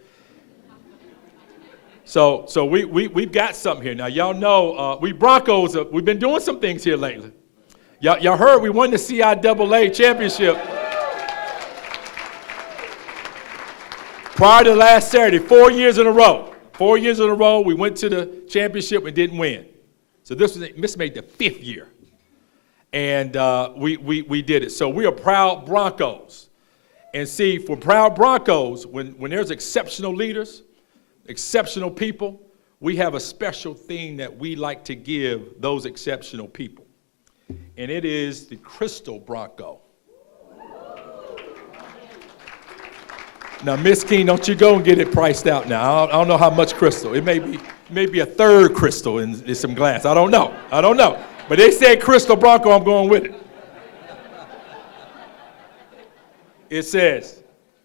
So we've got something here. Now y'all know, we Broncos, we've been doing some things here lately. Y'all heard we won the CIAA championship. Prior to last Saturday, 4 years in a row. 4 years in a row, we went to the championship and didn't win. So this made the 5th year. And we did it. So we are proud Broncos. And see, for proud Broncos, when there's exceptional leaders, exceptional people, we have a special thing that we like to give those exceptional people. And it is the Crystal Bronco. Now, Miss King, don't you go and get it priced out now. I don't know how much crystal. It may be a third crystal in some glass. I don't know. But they said Crystal Bronco, I'm going with it. It says,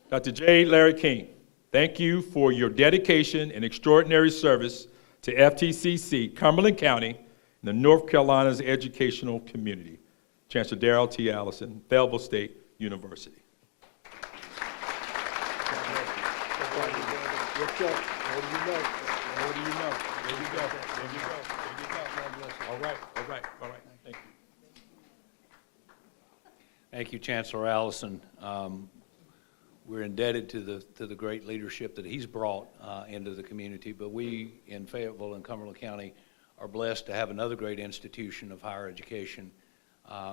Dr. J. Larry King, thank you for your dedication and extraordinary service to FTCC, Cumberland County, and the North Carolina's educational community. Chancellor Darrell T. Allison, Fayetteville State University. All right. Thank you. Thank you, Chancellor Allison. We're indebted to the great leadership that he's brought into the community, but we in Fayetteville and Cumberland County are blessed to have another great institution of higher education,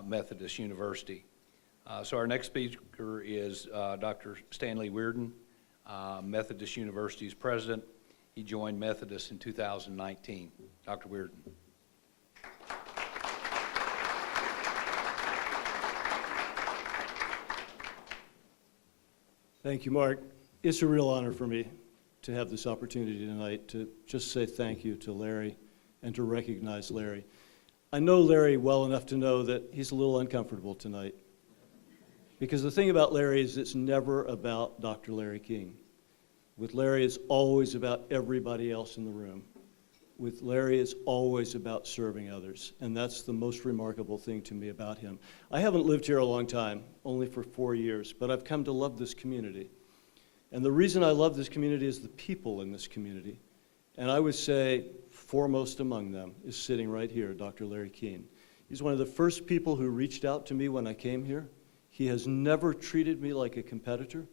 Methodist University. So our next speaker is Dr. Stanley Weirden, Methodist University's president. He joined Methodist in 2019. Dr. Weirden. Thank you, Mark. It's a real honor for me to have this opportunity tonight to just say thank you to Larry and to recognize Larry. I know Larry well enough to know that he's a little uncomfortable tonight. Because the thing about Larry is it's never about Dr. Larry King. With Larry, it's always about everybody else in the room. With Larry, it's always about serving others, and that's the most remarkable thing to me about him. I haven't lived here a long time, only for 4 years, but I've come to love this community. And the reason I love this community is the people in this community. And I would say foremost among them is sitting right here, Dr. Larry Keene. He's one of the first people who reached out to me when I came here. He has never treated me like a competitor.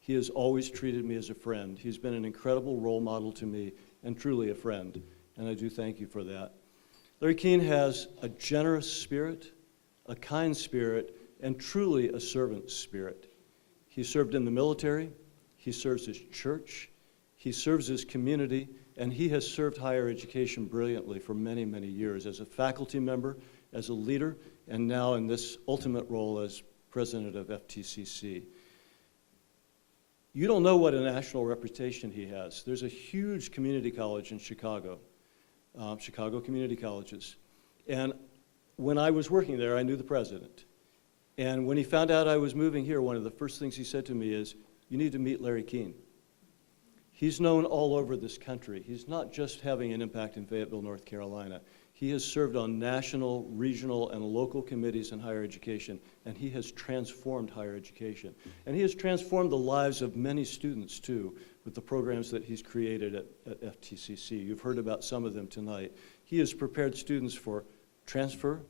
He has always treated me as a friend. He's been an incredible role model to me and truly a friend. And I do thank you for that. Larry Keene has a generous spirit, a kind spirit, and truly a servant spirit. He served in the military, he serves his church, he serves his community, and he has served higher education brilliantly for many, many years as a faculty member, as a leader, and now in this ultimate role as president of FTCC. You don't know what a national reputation he has. There's a huge community college in Chicago. Chicago Community Colleges. And when I was working there, I knew the president. And when he found out I was moving here, one of the first things he said to me is, you need to meet Larry Keene. He's known all over this country. He's not just having an impact in Fayetteville, North Carolina. He has served on national, regional, and local committees in higher education, and he has transformed higher education. And he has transformed the lives of many students, too, with the programs that he's created at FTCC. You've heard about some of them tonight. He has prepared students for transfer,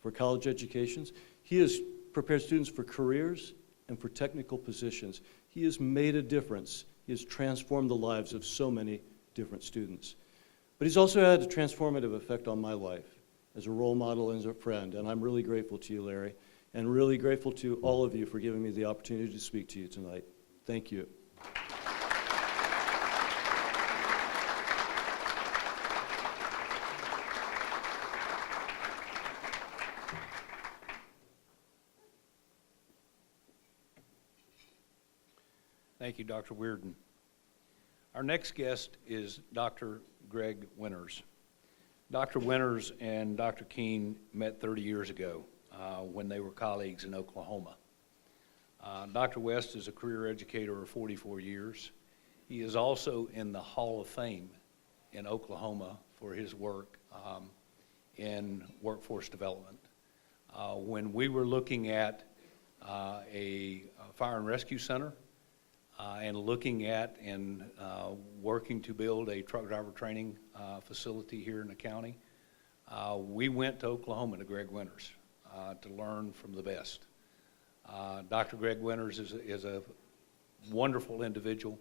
for college educations. He has prepared students for careers and for technical positions. He has made a difference. He has transformed the lives of so many different students. But he's also had a transformative effect on my life as a role model and as a friend, and I'm really grateful to you, Larry, and really grateful to all of you for giving me the opportunity to speak to you tonight. Thank you. Thank you, Dr. Weirden. Our next guest is Dr. Greg Winters. Dr. Winters and Dr. Keene met 30 years ago when they were colleagues in Oklahoma. Dr. West is a career educator of 44 years. He is also in the Hall of Fame in Oklahoma for his work in workforce development. When we were looking at a fire and rescue center and looking at and working to build a truck driver training facility here in the county, we went to Oklahoma to Greg Winters to learn from the best. Dr. Greg Winters is a wonderful individual.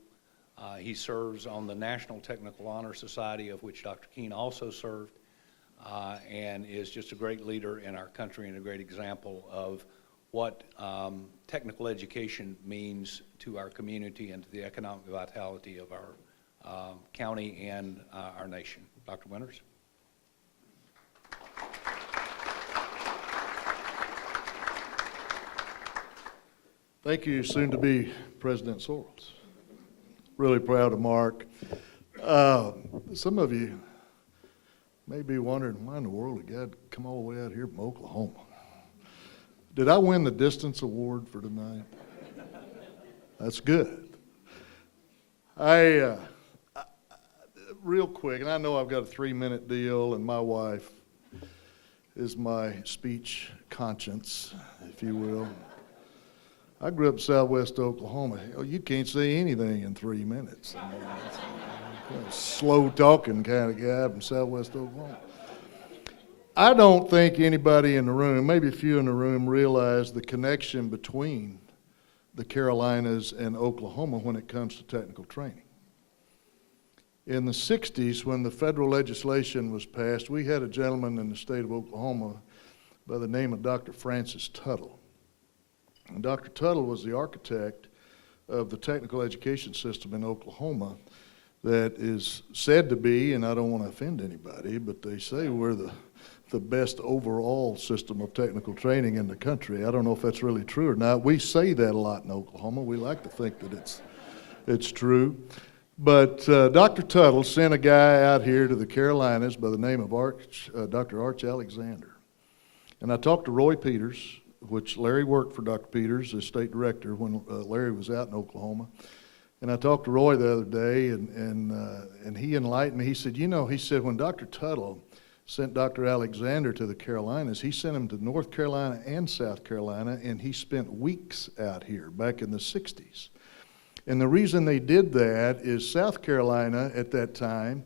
He serves on the National Technical Honor Society, of which Dr. Keene also served, and is just a great leader in our country and a great example of what technical education means to our community and to the economic vitality of our county and our nation. Dr. Winters. Thank you, soon-to-be President Sorrells. Really proud of Mark. Some of you may be wondering, why in the world did God come all the way out here from Oklahoma? Did I win the distance award for tonight? That's good. Real quick, and I know I've got a 3-minute deal, and my wife is my speech conscience, if you will. I grew up in southwest Oklahoma. Hell, you can't say anything in 3 minutes. I mean, I'm a slow-talking kind of guy from southwest Oklahoma. I don't think anybody in the room, maybe a few in the room, realize the connection between the Carolinas and Oklahoma when it comes to technical training. In the 60s, when the federal legislation was passed, we had a gentleman in the state of Oklahoma by the name of Dr. Francis Tuttle. And Dr. Tuttle was the architect of the technical education system in Oklahoma that is said to be, and I don't want to offend anybody, but they say we're the the best overall system of technical training in the country. I don't know if that's really true or not. We say that a lot in Oklahoma. We like to think that it's true. But Dr. Tuttle sent a guy out here to the Carolinas by the name of Dr. Arch Alexander. And I talked to Roy Peters, which Larry worked for Dr. Peters as state director when Larry was out in Oklahoma. And I talked to Roy the other day, and he enlightened me. He said, when Dr. Tuttle sent Dr. Alexander to the Carolinas, he sent him to North Carolina and South Carolina, and he spent weeks out here back in the 60s. And the reason they did that is South Carolina at that time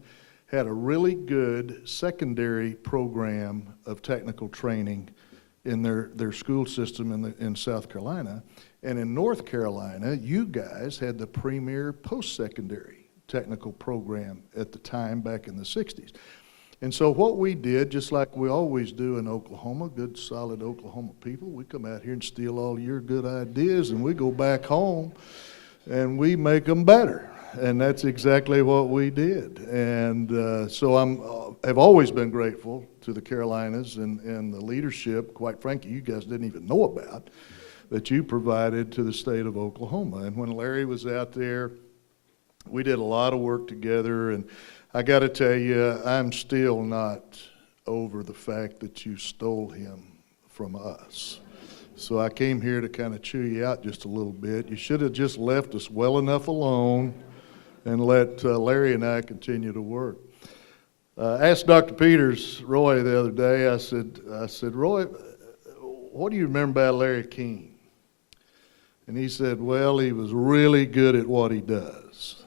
had a really good secondary program of technical training in their school system in South Carolina. And in North Carolina, you guys had the premier post-secondary technical program at the time back in the 60s. And so what we did, just like we always do in Oklahoma, good solid Oklahoma people, we come out here and steal all your good ideas, and we go back home and we make them better. And that's exactly what we did. And so I've always been grateful to the Carolinas and the leadership, quite frankly, you guys didn't even know about, that you provided to the state of Oklahoma. And when Larry was out there, we did a lot of work together. And I got to tell you, I'm still not over the fact that you stole him from us. So I came here to kind of chew you out just a little bit. You should have just left us well enough alone and let Larry and I continue to work. I asked Dr. Peters, Roy, the other day, I said, Roy, what do you remember about Larry King? And he said, well, he was really good at what he does.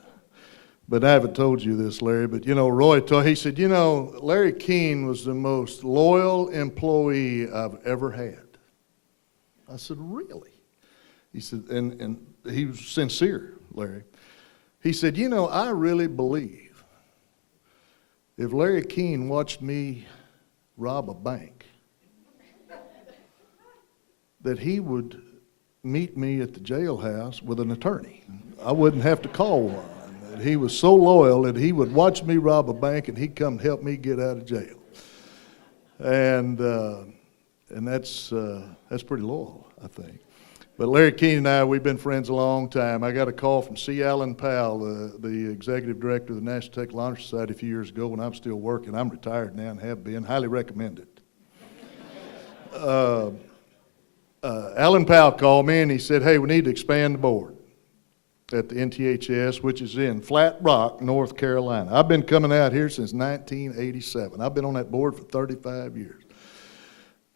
But I haven't told you this, Larry, but Roy he said, Larry King was the most loyal employee I've ever had. I said, really? He said, and he was sincere, Larry. He said, I really believe if Larry King watched me rob a bank, that he would meet me at the jailhouse with an attorney. I wouldn't have to call one. He was so loyal that he would watch me rob a bank and he'd come help me get out of jail. And that's pretty loyal, I think. But Larry King and I, we've been friends a long time. I got a call from C. Allen Powell, the executive director of the National Technical Honor Society a few years ago when I'm still working. I'm retired now and have been. Highly recommend it. Alan Powell called me and he said, hey, we need to expand the board at the NTHS, which is in Flat Rock, North Carolina. I've been coming out here since 1987. I've been on that board for 35 years.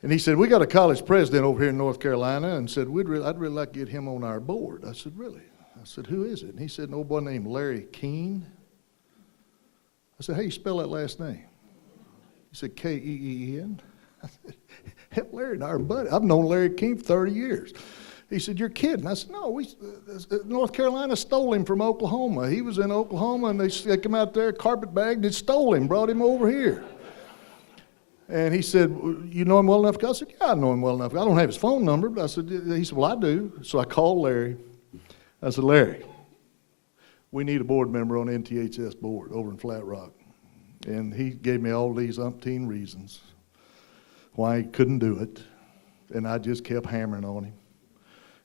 And he said, we got a college president over here in North Carolina, and said, I'd really like to get him on our board. I said, really? I said, who is it? And he said, an old boy named Larry Keene. I said, how you spell that last name? He said, K-E-E-N. I said, hell, Larry and I are buddies. I've known Larry Keene for 30 years. He said, you're kidding. I said, no, North Carolina stole him from Oklahoma. He was in Oklahoma, and they come out there, carpetbagged, and stole him, brought him over here. And he said, you know him well enough? I said, yeah, I know him well enough. I don't have his phone number, but he said, well, I do. So I called Larry. I said, Larry, we need a board member on the NTHS board over in Flat Rock. And he gave me all these umpteen reasons why he couldn't do it. And I just kept hammering on him.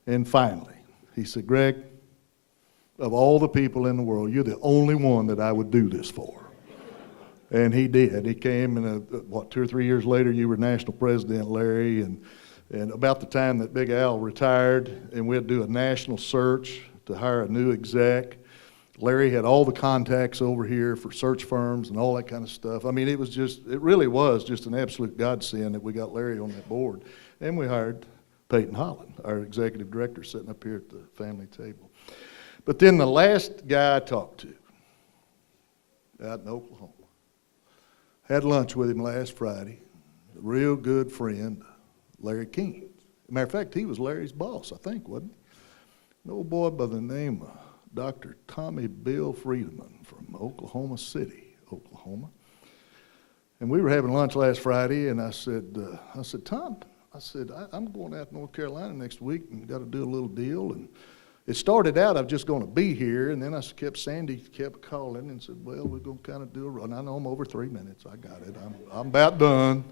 And finally, he said, Greg, of all the people in the world, you're the only one that I would do this for. And he did. He came, and 2 or 3 years later, you were national president, Larry. And about the time that Big Al retired, and we had to do a national search to hire a new exec, Larry had all the contacts over here for search firms and all that kind of stuff. I mean, it really was just an absolute godsend that we got Larry on that board. And we hired Peyton Holland, our executive director, sitting up here at the family table. But then the last guy I talked to out in Oklahoma, had lunch with him last Friday, a real good friend, Larry King. Matter of fact, he was Larry's boss, I think, wasn't he? An old boy by the name of Dr. Tommy Bill Friedemann from Oklahoma City, Oklahoma. And we were having lunch last Friday, and I said, Tom, I'm going out to North Carolina next week and got to do a little deal. And it started out, I was just going to be here, and then Sandy kept calling and said, well, we're going to kind of do a run. I know I'm over 3 minutes. I got it. I'm about done.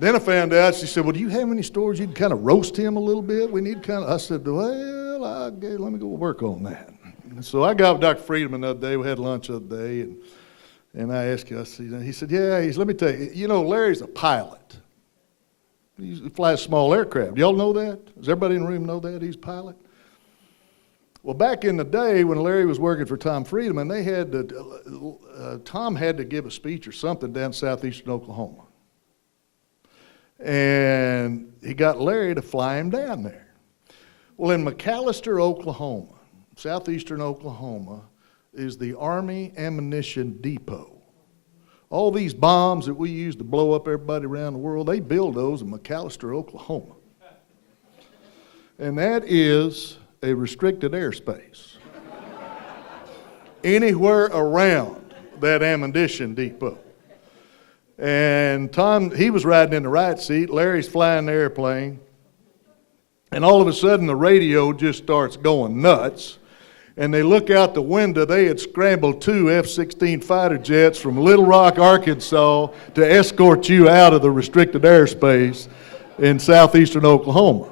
Then I found out, she said, well, do you have any stories you can kind of roast him a little bit? We need kind of, I said, well, let me go work on that. And so I got with Dr. Friedman the other day. We had lunch the other day, and I asked him, he said, yeah, let me tell you, Larry's a pilot. He flies small aircraft. Y'all know that? Does everybody in the room know that he's a pilot? Well, back in the day when Larry was working for Tom Friedman, they had to, Tom had to give a speech or something down southeastern Oklahoma. And he got Larry to fly him down there. Well, in McAllister, Oklahoma, southeastern Oklahoma, is the Army Ammunition Depot. All these bombs that we use to blow up everybody around the world, they build those in McAllister, Oklahoma. And that is a restricted airspace. Anywhere around that ammunition depot. And Tom, he was riding in the right seat, Larry's flying the airplane, and all of a sudden the radio just starts going nuts. And they look out the window, they had scrambled 2 F-16 fighter jets from Little Rock, Arkansas to escort you out of the restricted airspace in southeastern Oklahoma.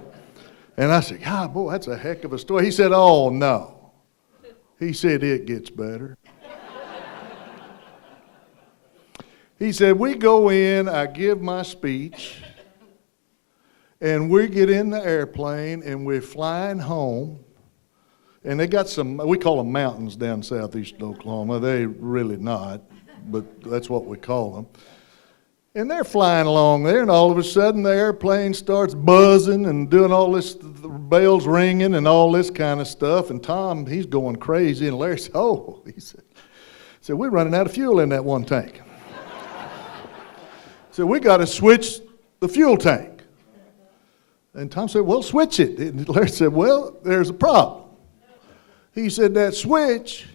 And I said, God, boy, that's a heck of a story. He said, oh, no. He said, it gets better. He said, we go in, I give my speech, and we get in the airplane, and we're flying home. And they got some, we call them mountains down southeastern Oklahoma. They really not, but that's what we call them. And they're flying along there, and all of a sudden the airplane starts buzzing and doing all this, the bells ringing and all this kind of stuff. And Tom, he's going crazy. And Larry said, oh, he said, we're running out of fuel in that one tank. So we got to switch the fuel tank. And Tom said, well, switch it. And Larry said, well, there's a problem. He said, that switch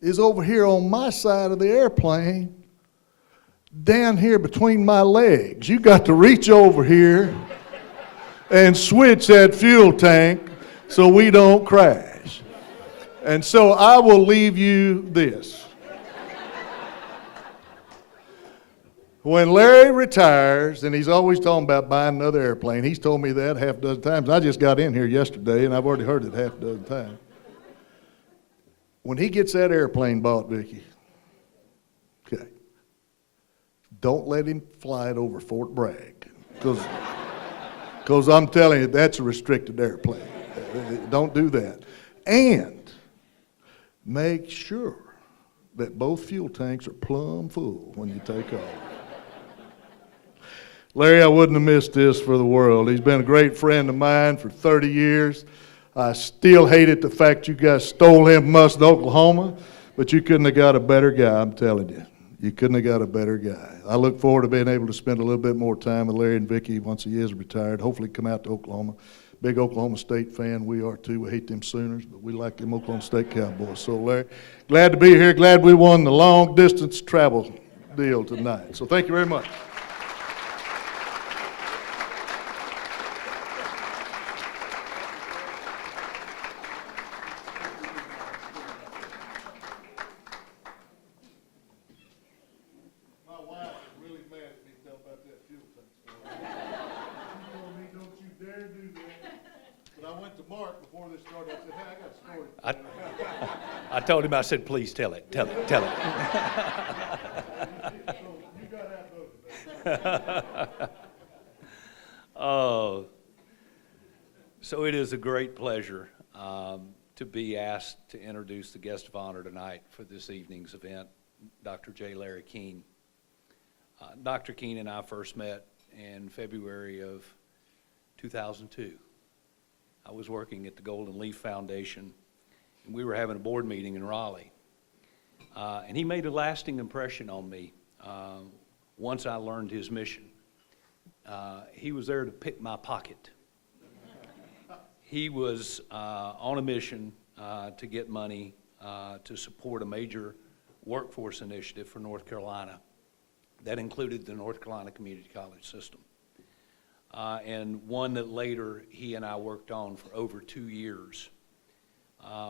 is over here on my side of the airplane, down here between my legs. You got to reach over here and switch that fuel tank so we don't crash. And so I will leave you this. When Larry retires, and he's always talking about buying another airplane, he's told me that half a dozen times. I just got in here yesterday, and I've already heard it half a dozen times. When he gets that airplane bought, Vicki, okay, don't let him fly it over Fort Bragg, because I'm telling you, that's a restricted airplane. Don't do that. And make sure that both fuel tanks are plumb full when you take off. Larry, I wouldn't have missed this for the world. He's been a great friend of mine for 30 years. I still hated the fact you guys stole him from us in Oklahoma, but you couldn't have got a better guy, I'm telling you. You couldn't have got a better guy. I look forward to being able to spend a little bit more time with Larry and Vicki once he is retired. Hopefully come out to Oklahoma. Big Oklahoma State fan, we are too. We hate them Sooners, but we like them Oklahoma State Cowboys. So Larry, glad to be here. Glad we won the long distance travel deal tonight. So thank you very much. I told him, I said, please tell it. Oh, so it is a great pleasure to be asked to introduce the guest of honor tonight for this evening's event, Dr. J. Larry Keene. Dr. Keene and I first met in February of 2002. I was working at the Golden Leaf Foundation, and we were having a board meeting in Raleigh. And he made a lasting impression on me once I learned his mission. He was there to pick my pocket. He was on a mission to get money to support a major workforce initiative for North Carolina that included the North Carolina Community College system. And one that later he and I worked on for over 2 years.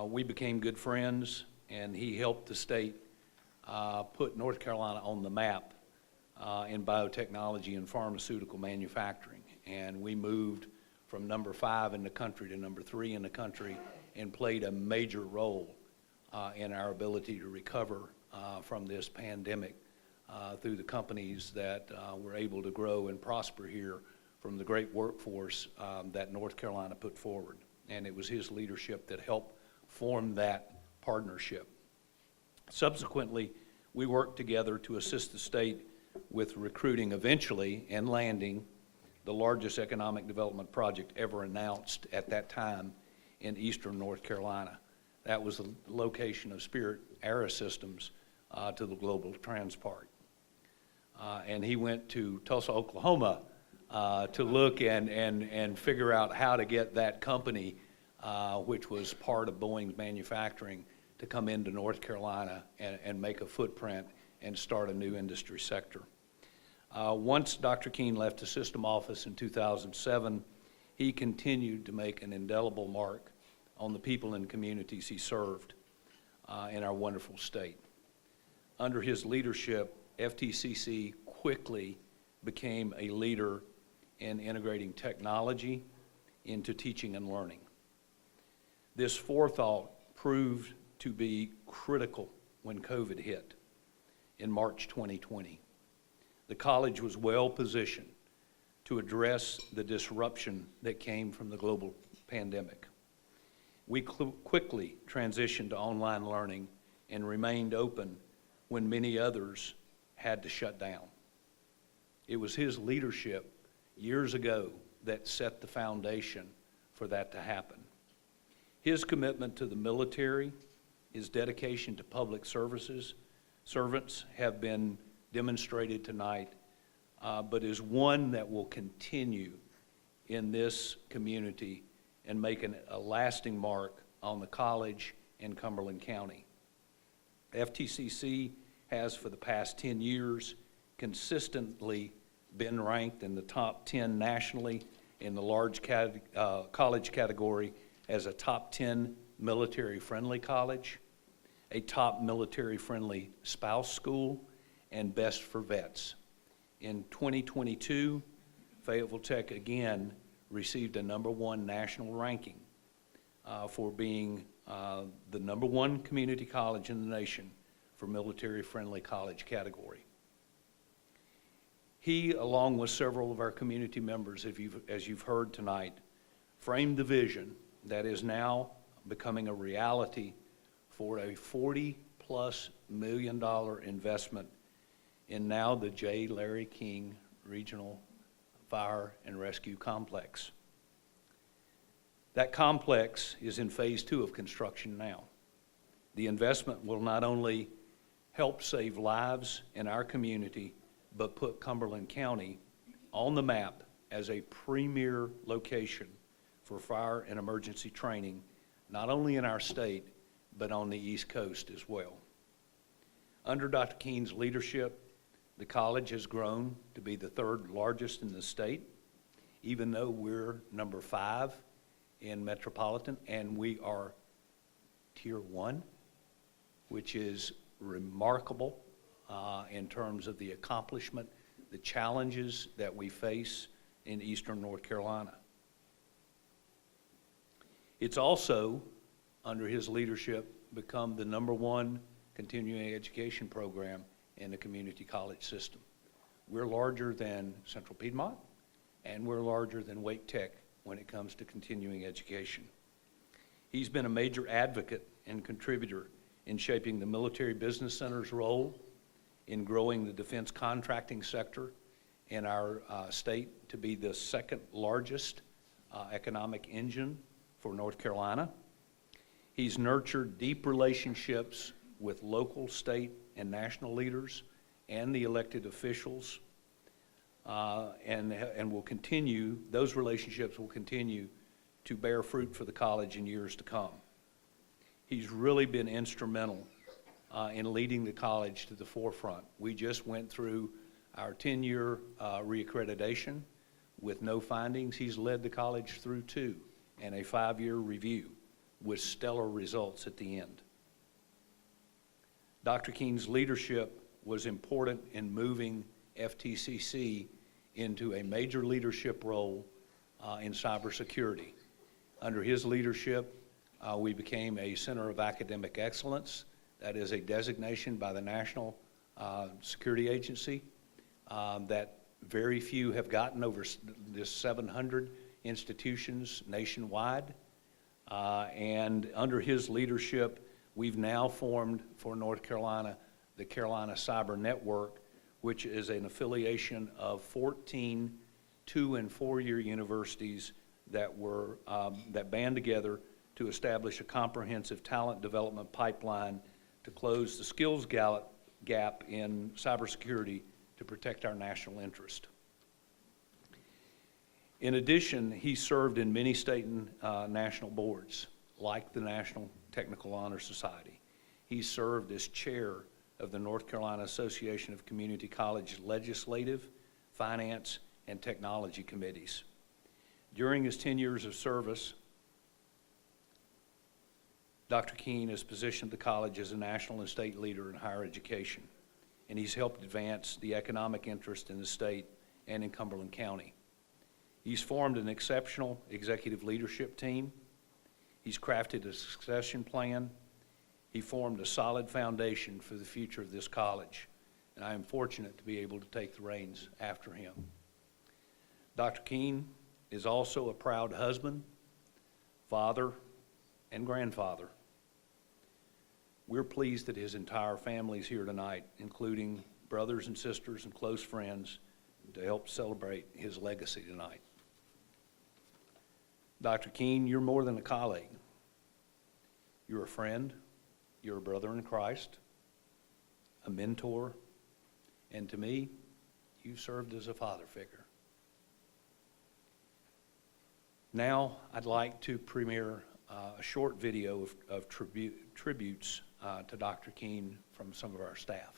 We became good friends, and he helped the state put North Carolina on the map in biotechnology and pharmaceutical manufacturing. And we moved from number 5 in the country to number 3 in the country and played a major role in our ability to recover from this pandemic through the companies that were able to grow and prosper here from the great workforce that North Carolina put forward. And it was his leadership that helped form that partnership. Subsequently, we worked together to assist the state with recruiting eventually and landing the largest economic development project ever announced at that time in eastern North Carolina. That was the location of Spirit Aerosystems to the global transport. And he went to Tulsa, Oklahoma to look and figure out how to get that company, which was part of Boeing's manufacturing, to come into North Carolina and make a footprint and start a new industry sector. Once Dr. Keene left the system office in 2007, he continued to make an indelible mark on the people and communities he served in our wonderful state. Under his leadership, FTCC quickly became a leader in integrating technology into teaching and learning. This forethought proved to be critical when COVID hit in March 2020. The college was well positioned to address the disruption that came from the global pandemic. We quickly transitioned to online learning and remained open when many others had to shut down. It was his leadership years ago that set the foundation for that to happen. His commitment to the military, his dedication to public servants have been demonstrated tonight, but is one that will continue in this community and make a lasting mark on the college in Cumberland County. FTCC has for the past 10 years consistently been ranked in the top 10 nationally in the large college category as a top 10 military-friendly college, a top military-friendly spouse school, and best for vets. In 2022, Fayetteville Tech again received a #1 national ranking for being the #1 community college in the nation for military-friendly college category. He, along with several of our community members, as you've heard tonight, framed the vision that is now becoming a reality for a $40+ million investment in now the J. Larry King Regional Fire and Rescue Complex. That complex is in phase 2 of construction now. The investment will not only help save lives in our community, but put Cumberland County on the map as a premier location for fire and emergency training, not only in our state, but on the East Coast as well. Under Dr. Keene's leadership, the college has grown to be the 3rd largest in the state, even though we're number 5 in metropolitan, and we are tier 1, which is remarkable in terms of the accomplishment, the challenges that we face in eastern North Carolina. It's also, under his leadership, become the #1 continuing education program in the community college system. We're larger than Central Piedmont, and we're larger than Wake Tech when it comes to continuing education. He's been a major advocate and contributor in shaping the Military Business Center's role in growing the defense contracting sector in our state to be the 2nd largest economic engine for North Carolina. He's nurtured deep relationships with local, state, and national leaders and the elected officials, and will continue, those relationships will continue to bear fruit for the college in years to come. He's really been instrumental in leading the college to the forefront. We just went through our 10-year reaccreditation with no findings. He's led the college through 2 and a 5-year review with stellar results at the end. Dr. Keene's leadership was important in moving FTCC into a major leadership role in cybersecurity. Under his leadership, we became a Center of Academic Excellence. That is a designation by the National Security Agency that very few have gotten, over this 700 institutions nationwide. And under his leadership, we've now formed for North Carolina the Carolina Cyber Network, which is an affiliation of 14 2- and 4-year universities that band together to establish a comprehensive talent development pipeline to close the skills gap in cybersecurity to protect our national interest. In addition, he served in many state and national boards, like the National Technical Honor Society. He served as chair of the North Carolina Association of Community College Legislative, Finance, and Technology Committees. During his 10 years of service, Dr. Keene has positioned the college as a national and state leader in higher education, and he's helped advance the economic interest in the state and in Cumberland County. He's formed an exceptional executive leadership team. He's crafted a succession plan. He formed a solid foundation for the future of this college, and I am fortunate to be able to take the reins after him. Dr. Keene is also a proud husband, father, and grandfather. We're pleased that his entire family is here tonight, including brothers and sisters and close friends, to help celebrate his legacy tonight. Dr. Keene, you're more than a colleague. You're a friend, you're a brother in Christ, a mentor, and to me, you served as a father figure. Now, I'd like to premiere a short video of tributes to Dr. Keene from some of our staff.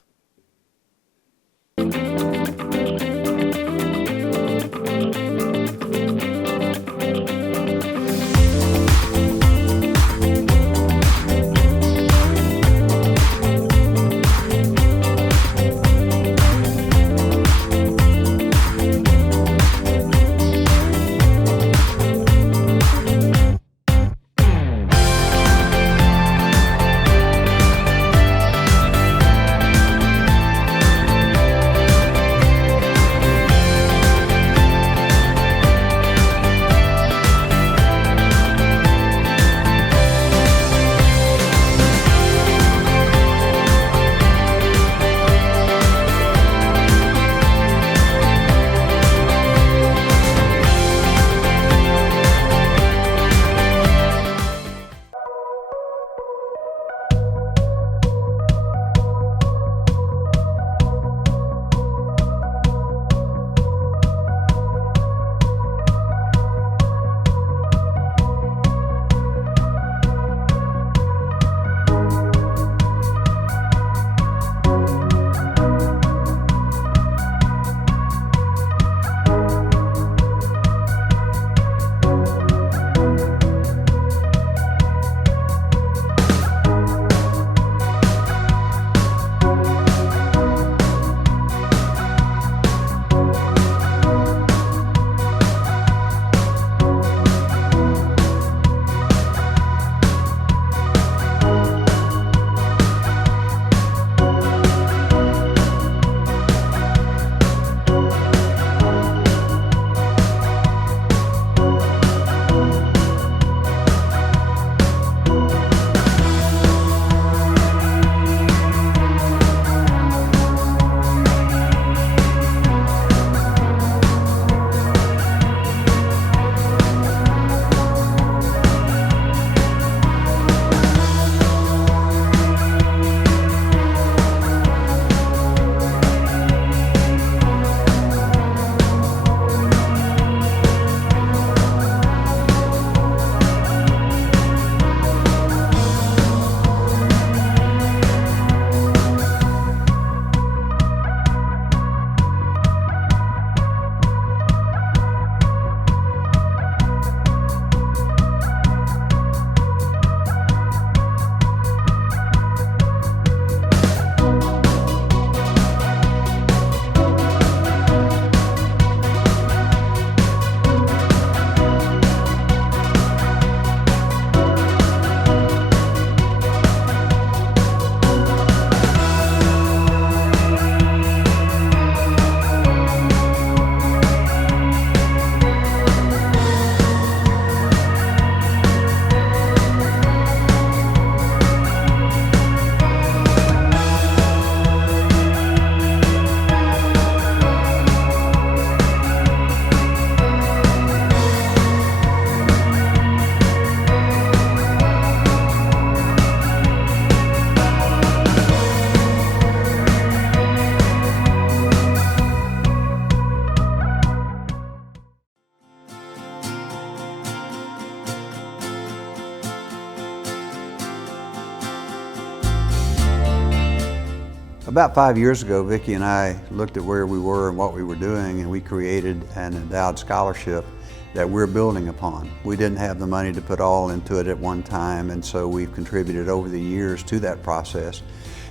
About 5 years ago, Vicki and I looked at where we were and what we were doing, and we created an endowed scholarship that we're building upon. We didn't have the money to put all into it at one time, and so we've contributed over the years to that process.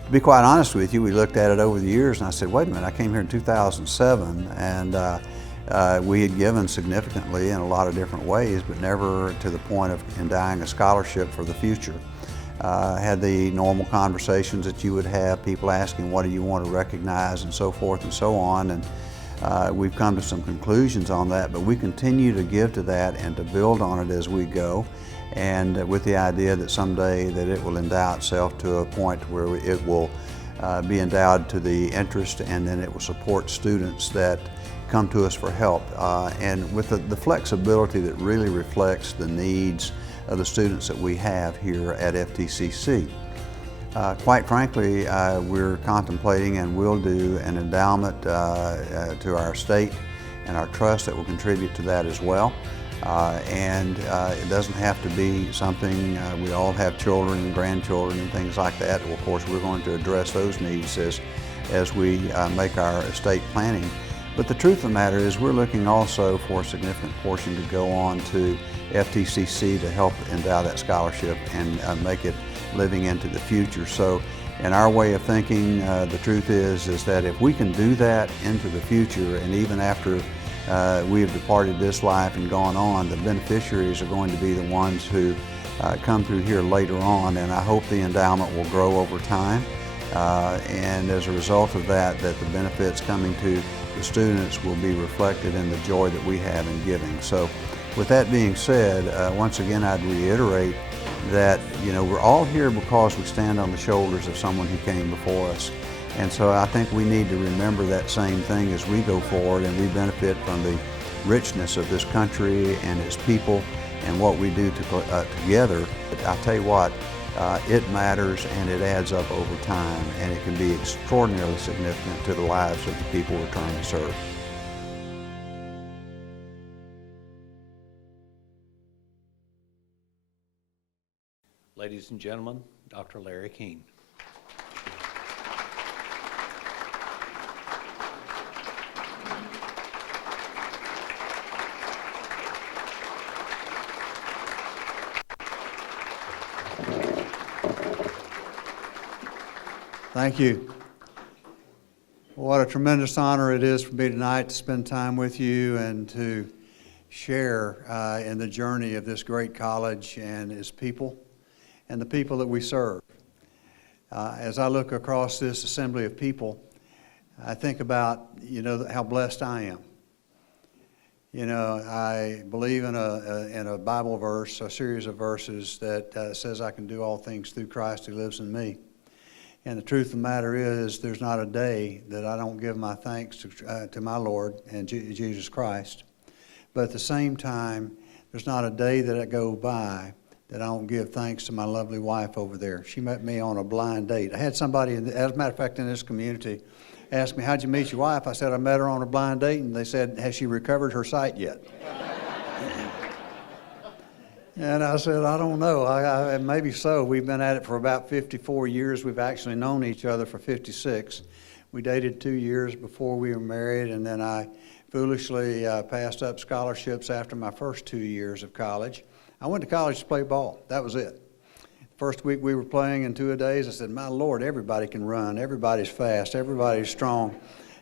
To be quite honest with you, we looked at it over the years and I said, wait a minute, I came here in 2007 and we had given significantly in a lot of different ways, but never to the point of endowing a scholarship for the future. Had the normal conversations that you would have, people asking what do you want to recognize and so forth and so on, and we've come to some conclusions on that, but we continue to give to that and to build on it as we go, and with the idea that someday that it will endow itself to a point where it will be endowed to the interest, and then it will support students that come to us for help, and with the flexibility that really reflects the needs of the students that we have here at FTCC. Quite frankly, we're contemplating and will do an endowment to our estate and our trust that will contribute to that as well. It doesn't have to be something, we all have children and grandchildren and things like that. Well, of course, we're going to address those needs as we make our estate planning. But the truth of the matter is we're looking also for a significant portion to go on to FTCC to help endow that scholarship and make it living into the future. So in our way of thinking, the truth is that if we can do that into the future, and even after we have departed this life and gone on, the beneficiaries are going to be the ones who come through here later on, and I hope the endowment will grow over time. And as a result of that, the benefits coming to the students will be reflected in the joy that we have in giving. So with that being said, once again I'd reiterate that we're all here because we stand on the shoulders of someone who came before us. And so I think we need to remember that same thing as we go forward and we benefit from the richness of this country and its people and what we do together. I'll tell you what, it matters and it adds up over time, and it can be extraordinarily significant to the lives of the people we're trying to serve. Ladies and gentlemen, Dr. Larry Keene. Thank you. What a tremendous honor it is for me tonight to spend time with you and to share in the journey of this great college and its people and the people that we serve. As I look across this assembly of people, I think about, how blessed I am. I believe in a Bible verse, a series of verses that says I can do all things through Christ who lives in me. And the truth of the matter is, there's not a day that I don't give my thanks to my Lord and Jesus Christ. But at the same time, there's not a day that I go by that I don't give thanks to my lovely wife over there. She met me on a blind date. I had somebody, as a matter of fact, in this community, ask me, how'd you meet your wife? I said, I met her on a blind date, and they said, has she recovered her sight yet? And I said, I don't know. Maybe so. We've been at it for about 54 years. We've actually known each other for 56. We dated 2 years before we were married, and then I foolishly passed up scholarships after my first 2 years of college. I went to college to play ball. That was it. First week we were playing in 2-a-days, I said, my Lord, everybody can run. Everybody's fast. Everybody's strong.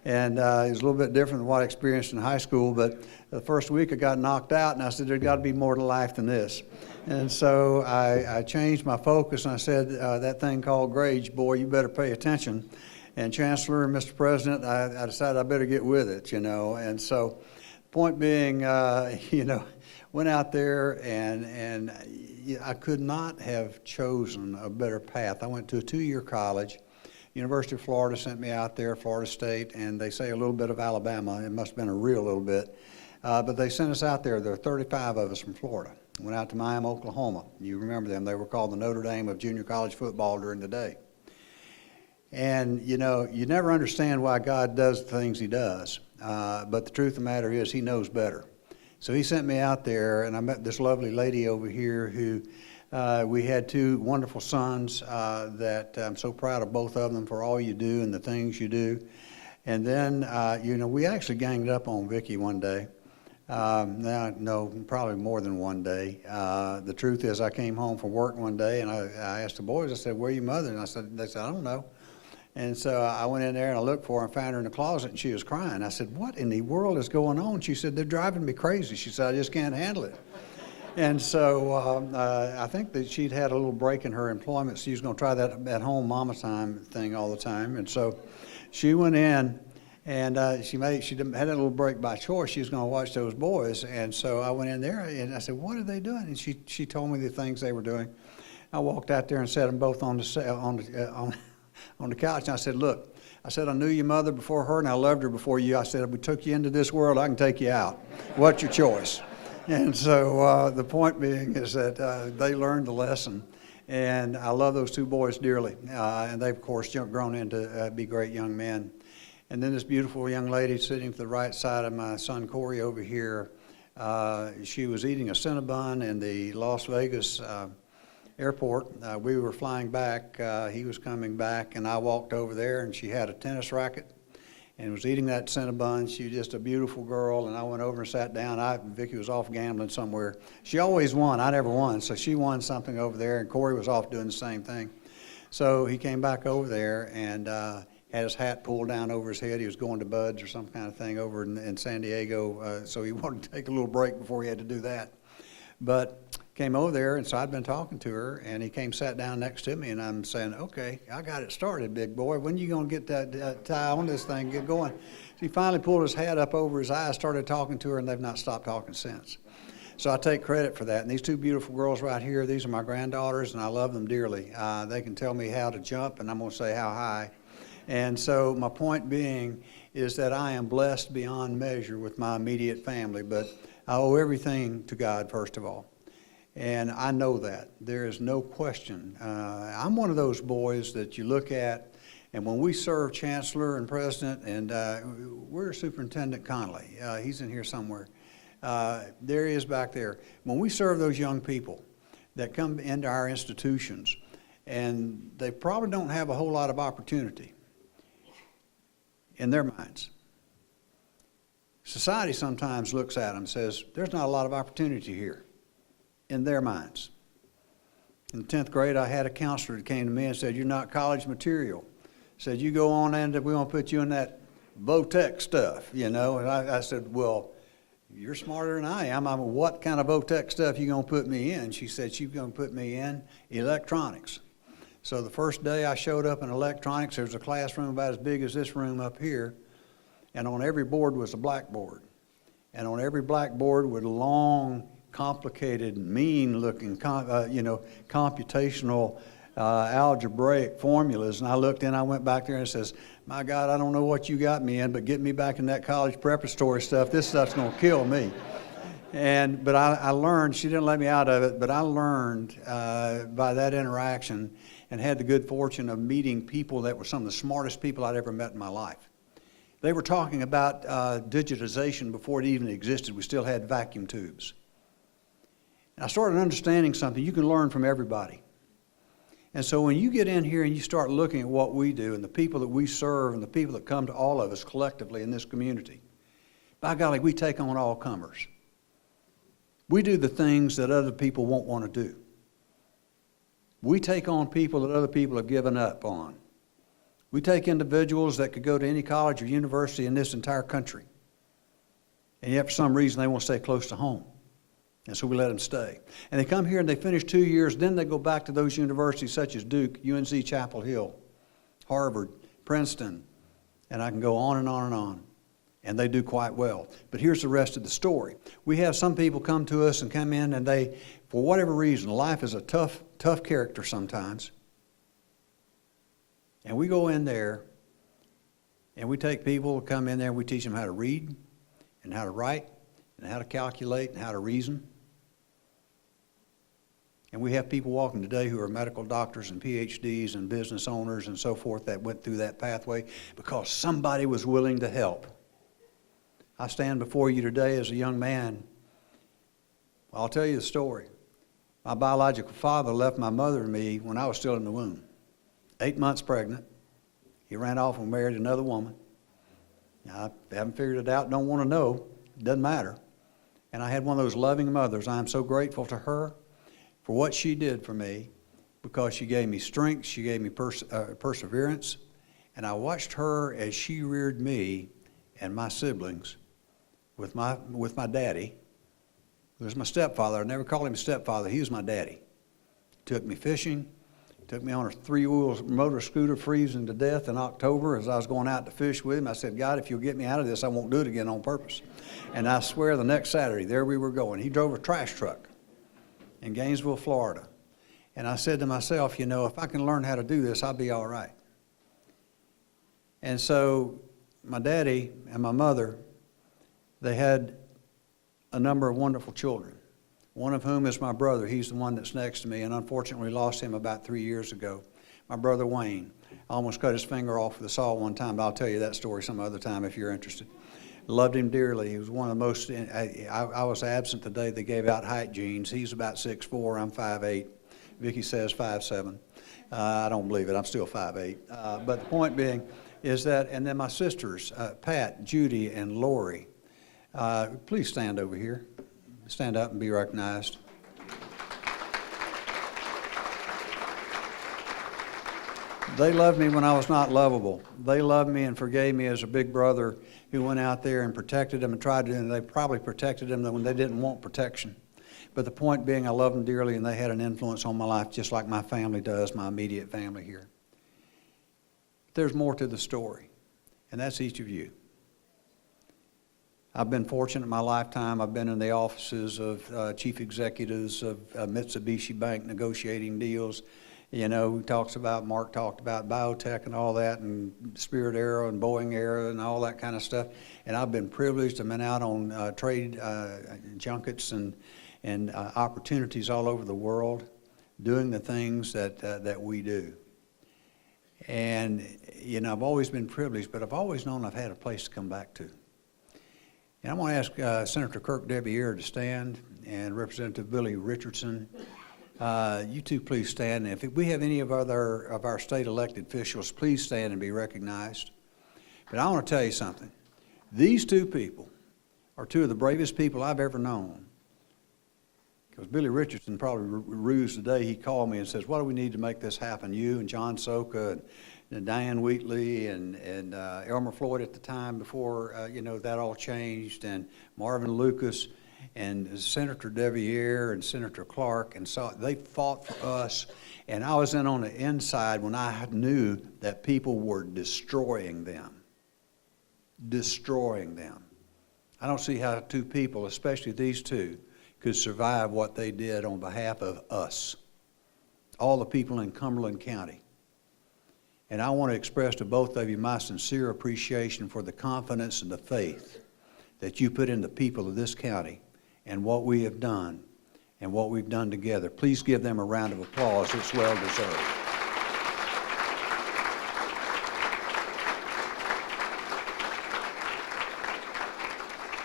And it was a little bit different than what I experienced in high school, but the first week I got knocked out, and I said, there's got to be more to life than this. And so I changed my focus, and I said, that thing called grades, boy, you better pay attention. And Chancellor and Mr. President, I decided I better get with it, And so point being, went out there, and I could not have chosen a better path. I went to a 2-year college. University of Florida sent me out there, Florida State, and they say a little bit of Alabama. It must have been a real little bit. But they sent us out there. There were 35 of us from Florida. Went out to Miami, Oklahoma. You remember them. They were called the Notre Dame of junior college football during the day. And, you never understand why God does the things he does. But the truth of the matter is he knows better. So he sent me out there, and I met this lovely lady over here who We had two wonderful sons that I'm so proud of both of them for all you do and the things you do. And then, we actually ganged up on Vicki one day. No, probably more than one day. The truth is I came home from work one day and I asked the boys, I said, "Where are your mother?" And they said, "I don't know." And so I went in there and I looked for her and found her in the closet and she was crying. I said, "What in the world is going on?" She said, "They're driving me crazy." She said, "I just can't handle it." And so I think that she'd had a little break in her employment. She was going to try that at-home mama time thing all the time. And so she went in and she had a little break by choice. She was going to watch those boys. And so I went in there and I said, "What are they doing?" And she told me the things they were doing. I walked out there and set them both on the couch. And I said, "Look," I said, "I knew your mother before her and I loved her before you." I said, "We took you into this world, I can take you out. What's your choice?" And so the point being is that they learned the lesson, and I love those two boys dearly. And they've, of course, grown into be great young men. And then this beautiful young lady sitting to the right side of my son Corey over here, she was eating a Cinnabon in the Las Vegas airport. We were flying back. He was coming back, and I walked over there, and she had a tennis racket and was eating that Cinnabon. She was just a beautiful girl, and I went over and sat down. Vicki was off gambling somewhere. She always won. I never won, so she won something over there, and Corey was off doing the same thing. So he came back over there and had his hat pulled down over his head. He was going to Bud's or some kind of thing over in San Diego, so he wanted to take a little break before he had to do that. But came over there, and so I'd been talking to her, and he came sat down next to me, and I'm saying, "Okay, I got it started, big boy. When you going to get that tie on this thing, get going?" So he finally pulled his hat up over his eyes, started talking to her, and they've not stopped talking since. So I take credit for that. And these two beautiful girls right here, these are my granddaughters, and I love them dearly. They can tell me how to jump, and I'm going to say how high. And so my point being is that I am blessed beyond measure with my immediate family, but I owe everything to God, first of all. And I know that. There is no question. I'm one of those boys that you look at, and when we serve Chancellor and President, and we're Superintendent Connolly. He's in here somewhere. There he is back there. When we serve those young people that come into our institutions, and they probably don't have a whole lot of opportunity in their minds. Society sometimes looks at them and says, "There's not a lot of opportunity here," in their minds. In the 10th grade, I had a counselor that came to me and said, "You're not college material." Said, "You go on and we're going to put you in that Votech stuff, And I said, "Well, you're smarter than I am. What kind of Votech stuff you going to put me in?" She said, "She's going to put me in electronics." So the first day I showed up in electronics, there was a classroom about as big as this room up here, and on every board was a blackboard. And on every blackboard with long, complicated, mean-looking, computational algebraic formulas. And I looked in, I went back there and says, "My God, I don't know what you got me in, but get me back in that college preparatory stuff. This stuff's going to kill me." But I learned, she didn't let me out of it, but I learned by that interaction and had the good fortune of meeting people that were some of the smartest people I'd ever met in my life. They were talking about digitization before it even existed. We still had vacuum tubes. And I started understanding something. You can learn from everybody. And so when you get in here and you start looking at what we do and the people that we serve and the people that come to all of us collectively in this community, by golly, we take on all comers. We do the things that other people won't want to do. We take on people that other people have given up on. We take individuals that could go to any college or university in this entire country, and yet for some reason they want to stay close to home. And so we let them stay. And they come here and they finish 2 years, then they go back to those universities such as Duke, UNC Chapel Hill, Harvard, Princeton, and I can go on and on and on. And they do quite well. But here's the rest of the story. We have some people come to us and come in and they, for whatever reason, life is a tough character sometimes. And we go in there and we take people who come in there and we teach them how to read and how to write and how to calculate and how to reason. And we have people walking today who are medical doctors and PhDs and business owners and so forth that went through that pathway because somebody was willing to help. I stand before you today as a young man. I'll tell you the story. My biological father left my mother and me when I was still in the womb. 8 months pregnant. He ran off and married another woman. I haven't figured it out, don't want to know. It doesn't matter. And I had one of those loving mothers. I am so grateful to her for what she did for me, because she gave me strength, she gave me perseverance, and I watched her as she reared me and my siblings with my daddy. He was my stepfather. I never called him stepfather. He was my daddy. Took me fishing, took me on a 3-wheel motor scooter freezing to death in October as I was going out to fish with him. I said, God, if you'll get me out of this, I won't do it again on purpose. And I swear the next Saturday, there we were going. He drove a trash truck in Gainesville, Florida. And I said to myself, you know, if I can learn how to do this, I'll be all right. And so my daddy and my mother, they had a number of wonderful children, one of whom is my brother. He's the one that's next to me, and unfortunately lost him about 3 years ago. My brother Wayne. I almost cut his finger off with a saw one time, but I'll tell you that story some other time if you're interested. Loved him dearly. He was one of the most, I was absent the day they gave out height genes. He's about 6'4", I'm 5'8". Vicki says 5'7". I don't believe it, I'm still 5'8". But the point being is that, and then my sisters, Pat, Judy, and Lori. Please stand over here. Stand up and be recognized. They loved me when I was not lovable. They loved me and forgave me as a big brother who went out there and protected them and tried to, and they probably protected them when they didn't want protection. But the point being, I love them dearly, and they had an influence on my life just like my family does, my immediate family here. There's more to the story, and that's each of you. I've been fortunate in my lifetime. I've been in the offices of chief executives of Mitsubishi Bank negotiating deals. You know, Mark talked about biotech and all that, and Spirit Aero and Boeing Aero and all that kind of stuff. And I've been privileged. I've been out on trade junkets and opportunities all over the world doing the things that we do. And, you know, I've always been privileged, but I've always known I've had a place to come back to. And I want to ask Senator Kirk Debier to stand, and Representative Billy Richardson. You two please stand. If we have any of our state elected officials, please stand and be recognized. But I want to tell you something. These two people are two of the bravest people I've ever known. Because Billy Richardson probably rused the day he called me and says, what do we need to make this happen? You and John Soka and Diane Wheatley and Elmer Floyd at the time before, you know, that all changed, and Marvin Lucas and Senator Deviere and Senator Clark, and so they fought for us. And I was in on the inside when I knew that people were destroying them. Destroying them. I don't see how two people, especially these two, could survive what they did on behalf of us, all the people in Cumberland County. And I want to express to both of you my sincere appreciation for the confidence and the faith that you put in the people of this county and what we have done and what we've done together. Please give them a round of applause. It's well deserved.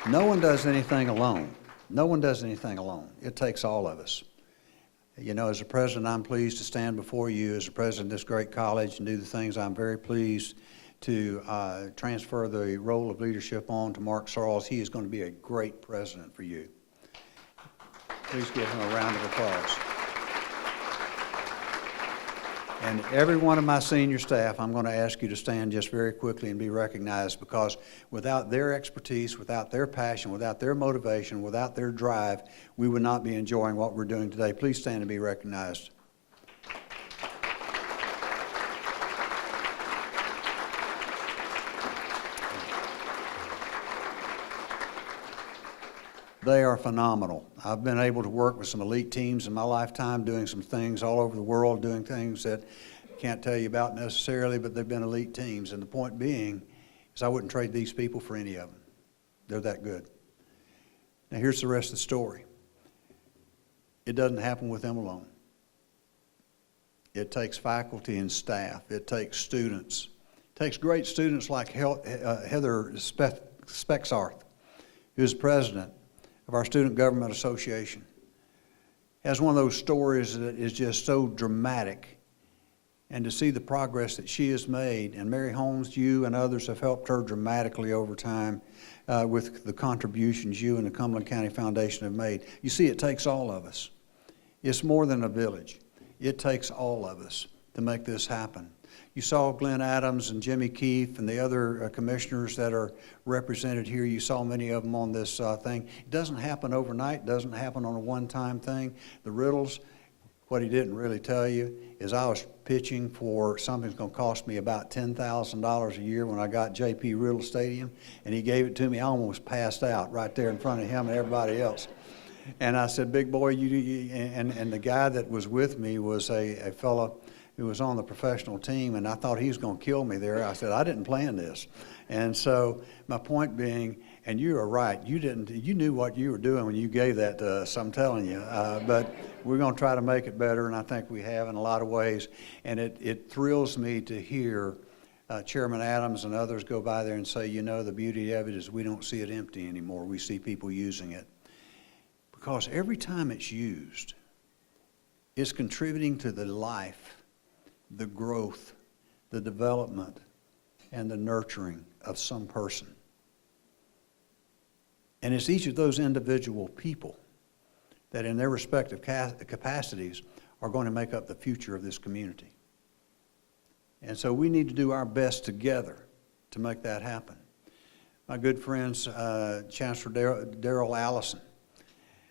No one does anything alone. No one does anything alone. It takes all of us. You know, as a president, I'm pleased to stand before you as a president of this great college and do the things. I'm very pleased to transfer the role of leadership on to Mark Sarles. He is going to be a great president for you. Please give him a round of applause. And every one of my senior staff, I'm going to ask you to stand just very quickly and be recognized, because without their expertise, without their passion, without their motivation, without their drive, we would not be enjoying what we're doing today. Please stand and be recognized. They are phenomenal. I've been able to work with some elite teams in my lifetime, doing some things all over the world, doing things that I can't tell you about necessarily, but they've been elite teams. And the point being is I wouldn't trade these people for any of them. They're that good. Now here's the rest of the story. It doesn't happen with them alone. It takes faculty and staff. It takes students. It takes great students like Heather Spexarth, who's president of our Student Government Association. has one of those stories that is just so dramatic. And to see the progress that she has made, and Mary Holmes, you and others have helped her dramatically over time with the contributions you and the Cumberland County Foundation have made. You see, it takes all of us. It's more than a village. It takes all of us to make this happen. You saw Glenn Adams and Jimmy Keefe and the other commissioners that are represented here. You saw many of them on this thing. It doesn't happen overnight. It doesn't happen on a one-time thing. The Riddles, what he didn't really tell you is I was pitching for something that's going to cost me about $10,000 a year when I got J.P. Riddle Stadium, and he gave it to me. I almost passed out right there in front of him and everybody else. And I said, big boy, and the guy that was with me was a fellow who was on the professional team, and I thought he was going to kill me there. I said, I didn't plan this. And so my point being, and you are right, you knew what you were doing when you gave that to us, I'm telling you. But we're going to try to make it better, and I think we have in a lot of ways. And it thrills me to hear Chairman Adams and others go by there and say, you know, the beauty of it is we don't see it empty anymore. We see people using it. Because every time it's used, it's contributing to the life, the growth, the development, and the nurturing of some person. And it's each of those individual people that in their respective capacities are going to make up the future of this community. And so we need to do our best together to make that happen. My good friends, Chancellor Darrell Allison,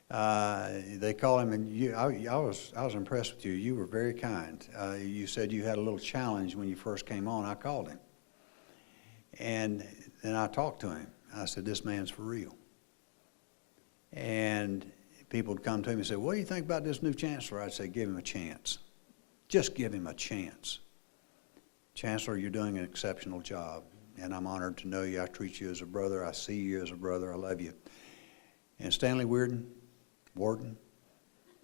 they call him, and I was impressed with you. You were very kind. You said you had a little challenge when you first came on. I called him. And then I talked to him. I said, this man's for real. And people would come to him and say, what do you think about this new chancellor? I'd say, give him a chance. Just give him a chance. Chancellor, you're doing an exceptional job, and I'm honored to know you. I treat you as a brother. I see you as a brother. I love you. And Stanley Warden,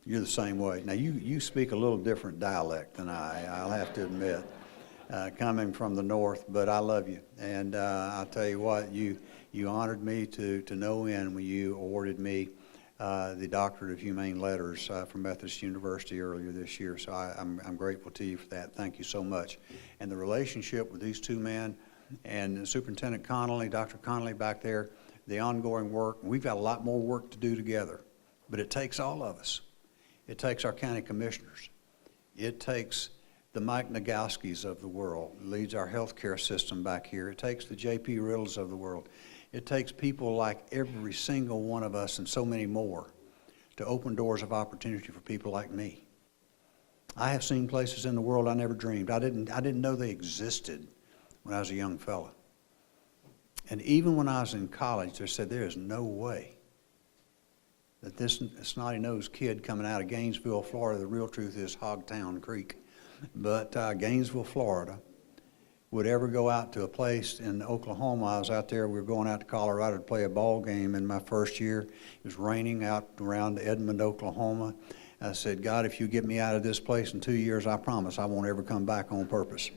you're the same way. Now, you speak a little different dialect than I'll have to admit, coming from the north, but I love you. And I'll tell you what, you honored me to no end when you awarded me the Doctorate of Humane Letters from Methodist University earlier this year. So I'm grateful to you for that. Thank you so much. And the relationship with these two men and Superintendent Connolly, Dr. Connolly back there, the ongoing work, we've got a lot more work to do together. But it takes all of us. It takes our county commissioners. It takes the Mike Nagowskis of the world, leads our healthcare system back here. It takes the J.P. Riddles of the world. It takes people like every single one of us and so many more to open doors of opportunity for people like me. I have seen places in the world I never dreamed. I didn't know they existed when I was a young fella. And even when I was in college, they said there is no way that this snotty-nosed kid coming out of Gainesville, Florida, the real truth is Hogtown Creek, but Gainesville, Florida, would ever go out to a place in Oklahoma. I was out there, we were going out to Colorado to play a ball game in my first year. It was raining out around Edmond, Oklahoma. I said, God, if you get me out of this place in 2 years, I promise I won't ever come back on purpose.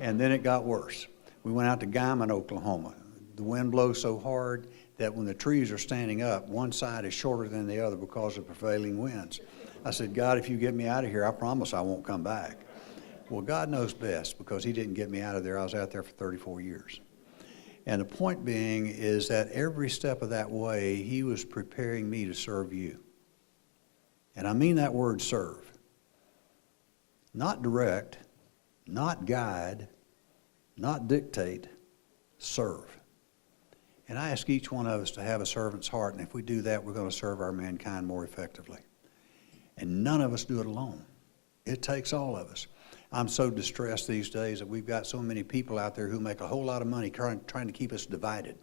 And then it got worse. We went out to Guymon, Oklahoma. The wind blows so hard that when the trees are standing up, one side is shorter than the other because of prevailing winds. I said, God, if you get me out of here, I promise I won't come back. Well, God knows best because he didn't get me out of there. I was out there for 34 years. And the point being is that every step of that way, he was preparing me to serve you. And I mean that word serve. Not direct, not guide, not dictate, serve. And I ask each one of us to have a servant's heart, and if we do that, we're going to serve our mankind more effectively. And none of us do it alone. It takes all of us. I'm so distressed these days that we've got so many people out there who make a whole lot of money trying to keep us divided.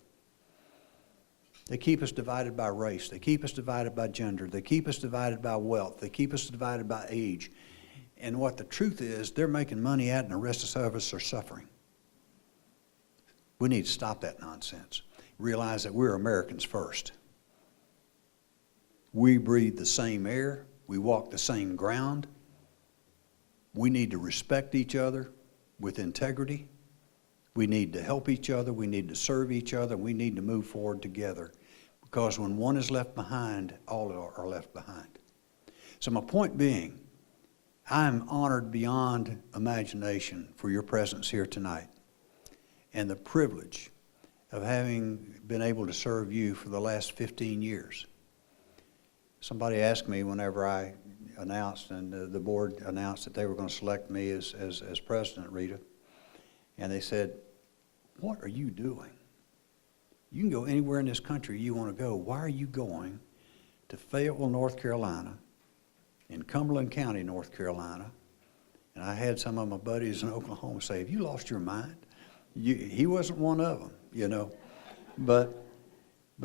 They keep us divided by race. They keep us divided by gender. They keep us divided by wealth. They keep us divided by age. And what the truth is, they're making money at, and the rest of us are suffering. We need to stop that nonsense. Realize that we're Americans first. We breathe the same air. We walk the same ground. We need to respect each other with integrity. We need to help each other. We need to serve each other. We need to move forward together. Because when one is left behind, all are left behind. So my point being, I'm honored beyond imagination for your presence here tonight and the privilege of having been able to serve you for the last 15 years. Somebody asked me whenever I announced, and the board announced that they were going to select me as president, Rita, and they said, what are you doing? You can go anywhere in this country you want to go. Why are you going to Fayetteville, North Carolina, in Cumberland County, North Carolina? And I had some of my buddies in Oklahoma say, have you lost your mind? He wasn't one of them, you know. But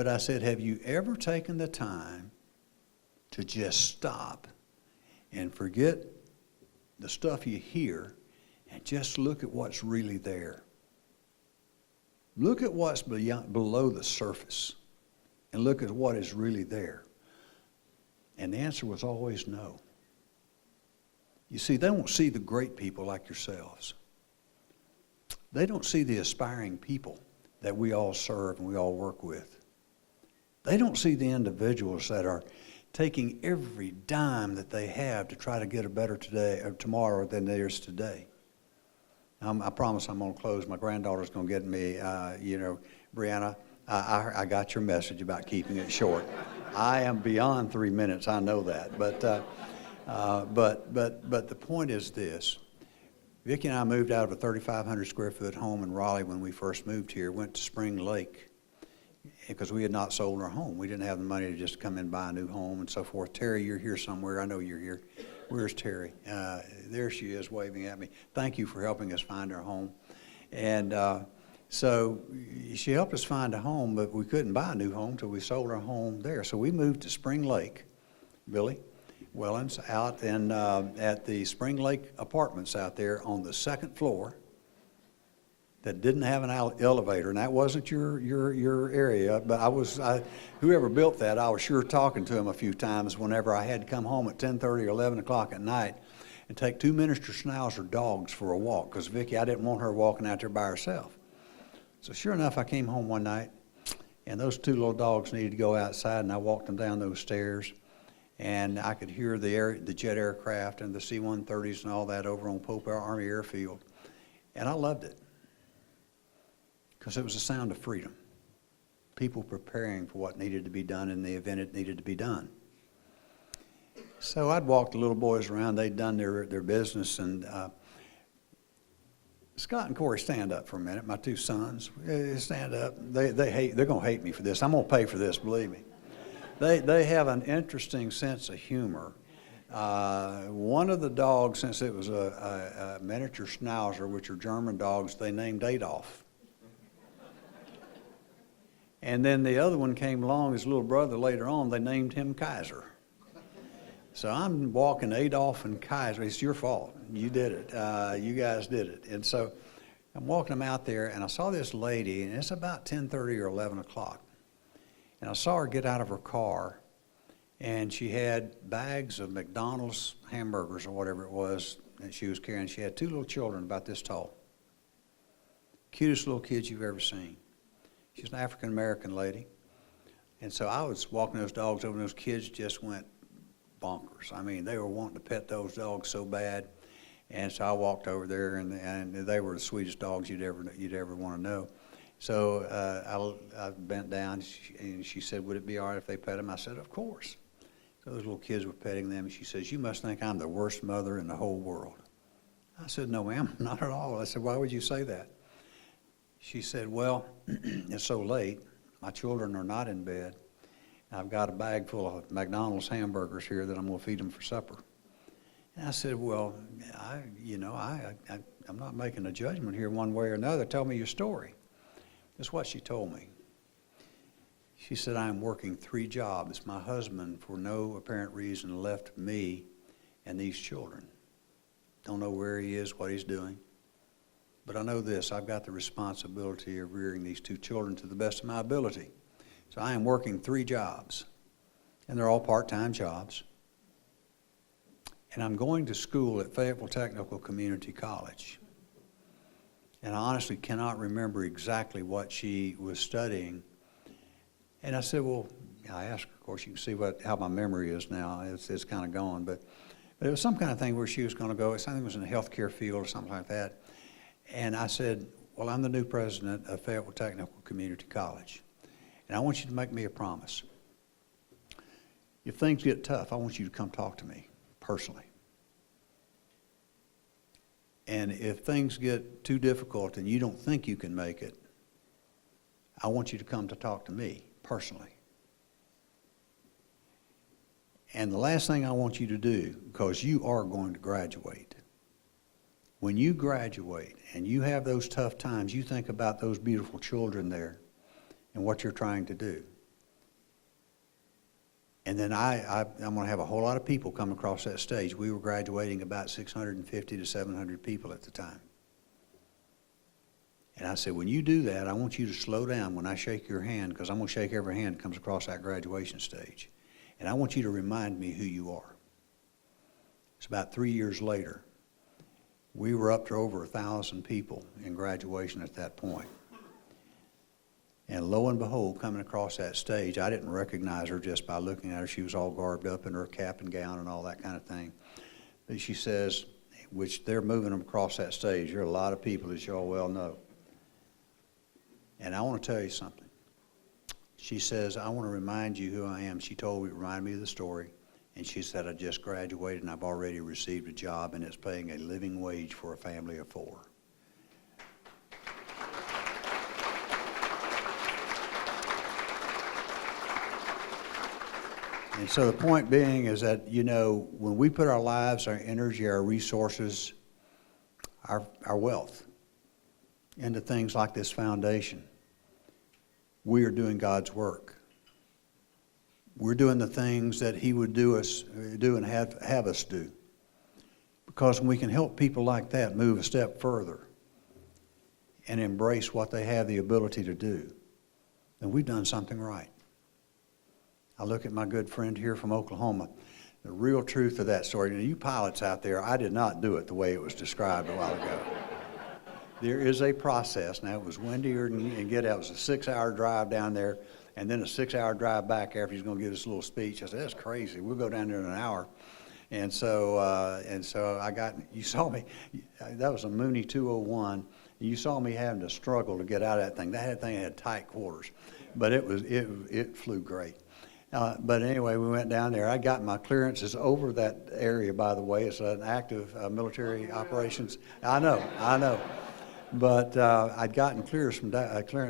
I said, have you ever taken the time to just stop and forget the stuff you hear and just look at what's really there? Look at what's below the surface and look at what is really there. And the answer was always no. You see, they don't see the great people like yourselves. They don't see the aspiring people that we all serve and we all work with. They don't see the individuals that are taking every dime that they have to try to get a better today or tomorrow than theirs today. I promise I'm going to close. My granddaughter's going to get me, you know, Brianna, I got your message about keeping it short. I am beyond 3 minutes, I know that. But the point is this. Vicki and I moved out of a 3,500 square foot home in Raleigh when we first moved here, went to Spring Lake, because we had not sold our home. We didn't have the money to just come in and buy a new home and so forth. Terry, you're here somewhere. I know you're here. Where's Terry? There she is waving at me. Thank you for helping us find our home. And so she helped us find a home, but we couldn't buy a new home until we sold our home there. So we moved to Spring Lake, Billy Wellens, out in, at the Spring Lake Apartments out there on the second floor that didn't have an elevator, and that wasn't your area, but whoever built that, I was sure talking to him a few times whenever I had to come home at 10:30 or 11 o'clock at night and take 2 miniature Schnauzer dogs for a walk, because Vicki, I didn't want her walking out there by herself. So sure enough, I came home one night, and those 2 little dogs needed to go outside, and I walked them down those stairs, and I could hear the jet aircraft and the C-130s and all that over on Pope Army Airfield, and I loved it, because it was a sound of freedom. People preparing for what needed to be done in the event it needed to be done. So I'd walk the little boys around. They'd done their business, and Scott and Corey, stand up for a minute. My 2 sons, stand up. They're going to hate me for this. I'm going to pay for this, believe me. They have an interesting sense of humor. One of the dogs, since it was a miniature Schnauzer, which are German dogs, they named Adolf. And then the other one came along, his little brother later on, they named him Kaiser. So I'm walking Adolf and Kaiser. It's your fault. You did it. You guys did it. And so I'm walking them out there, and I saw this lady, and it's about 10:30 or 11 o'clock. And I saw her get out of her car, and she had bags of McDonald's hamburgers or whatever it was that she was carrying. She had 2 little children about this tall. Cutest little kids you've ever seen. She's an African-American lady. And so I was walking those dogs over, and those kids just went bonkers. I mean, they were wanting to pet those dogs so bad. And so I walked over there, and they were the sweetest dogs you'd ever want to know. So I bent down, and she said, would it be all right if they pet them? I said, of course. So those little kids were petting them, and she says, you must think I'm the worst mother in the whole world. I said, no, ma'am, not at all. I said, why would you say that? She said, well, it's so late. My children are not in bed. I've got a bag full of McDonald's hamburgers here that I'm going to feed them for supper. And I said, well, I'm not making a judgment here one way or another. Tell me your story. That's what she told me. She said, I'm working 3 jobs. My husband, for no apparent reason, left me and these children. Don't know where he is, what he's doing. But I know this, I've got the responsibility of rearing these 2 children to the best of my ability. So I am working 3 jobs, and they're all part-time jobs. And I'm going to school at Fayetteville Technical Community College. And I honestly cannot remember exactly what she was studying. And I said, well, I asked her, of course, you can see how my memory is now. It's kind of gone, but it was some kind of thing where she was going to go. Something was in the healthcare field or something like that. And I said, well, I'm the new president of Fayetteville Technical Community College, and I want you to make me a promise. If things get tough, I want you to come talk to me personally. And if things get too difficult and you don't think you can make it, I want you to come to talk to me personally. And the last thing I want you to do, because you are going to graduate, when you graduate and you have those tough times, you think about those beautiful children there and what you're trying to do. And then I'm going to have a whole lot of people come across that stage. We were graduating about 650 to 700 people at the time. And I said, when you do that, I want you to slow down when I shake your hand, because I'm going to shake every hand that comes across that graduation stage. And I want you to remind me who you are. It's about 3 years later. We were up to over 1,000 people in graduation at that point. And lo and behold, coming across that stage, I didn't recognize her just by looking at her. She was all garbed up in her cap and gown and all that kind of thing. But she says, which they're moving them across that stage. There are a lot of people, as you all well know. And I want to tell you something. She says, I want to remind you who I am. She reminded me of the story. And she said, I just graduated and I've already received a job, and it's paying a living wage for a family of 4. And so the point being is that, you know, when we put our lives, our energy, our resources, our wealth into things like this foundation, we are doing God's work. We're doing the things that He would do and have us do. Because when we can help people like that move a step further and embrace what they have the ability to do, then we've done something right. I look at my good friend here from Oklahoma. The real truth of that story, you pilots out there, I did not do it the way it was described a while ago. There is a process. Now, it was windier and get out. It was a 6-hour drive down there, and then a 6-hour drive back after he's going to give us a little speech. I said, that's crazy. We'll go down there in an hour. And so I got, you saw me, that was a Mooney 201. You saw me having to struggle to get out of that thing. That thing had tight quarters, but it flew great. But anyway, we went down there. I got my clearances over that area, by the way. It's an active military operations. I know. But I'd gotten clearance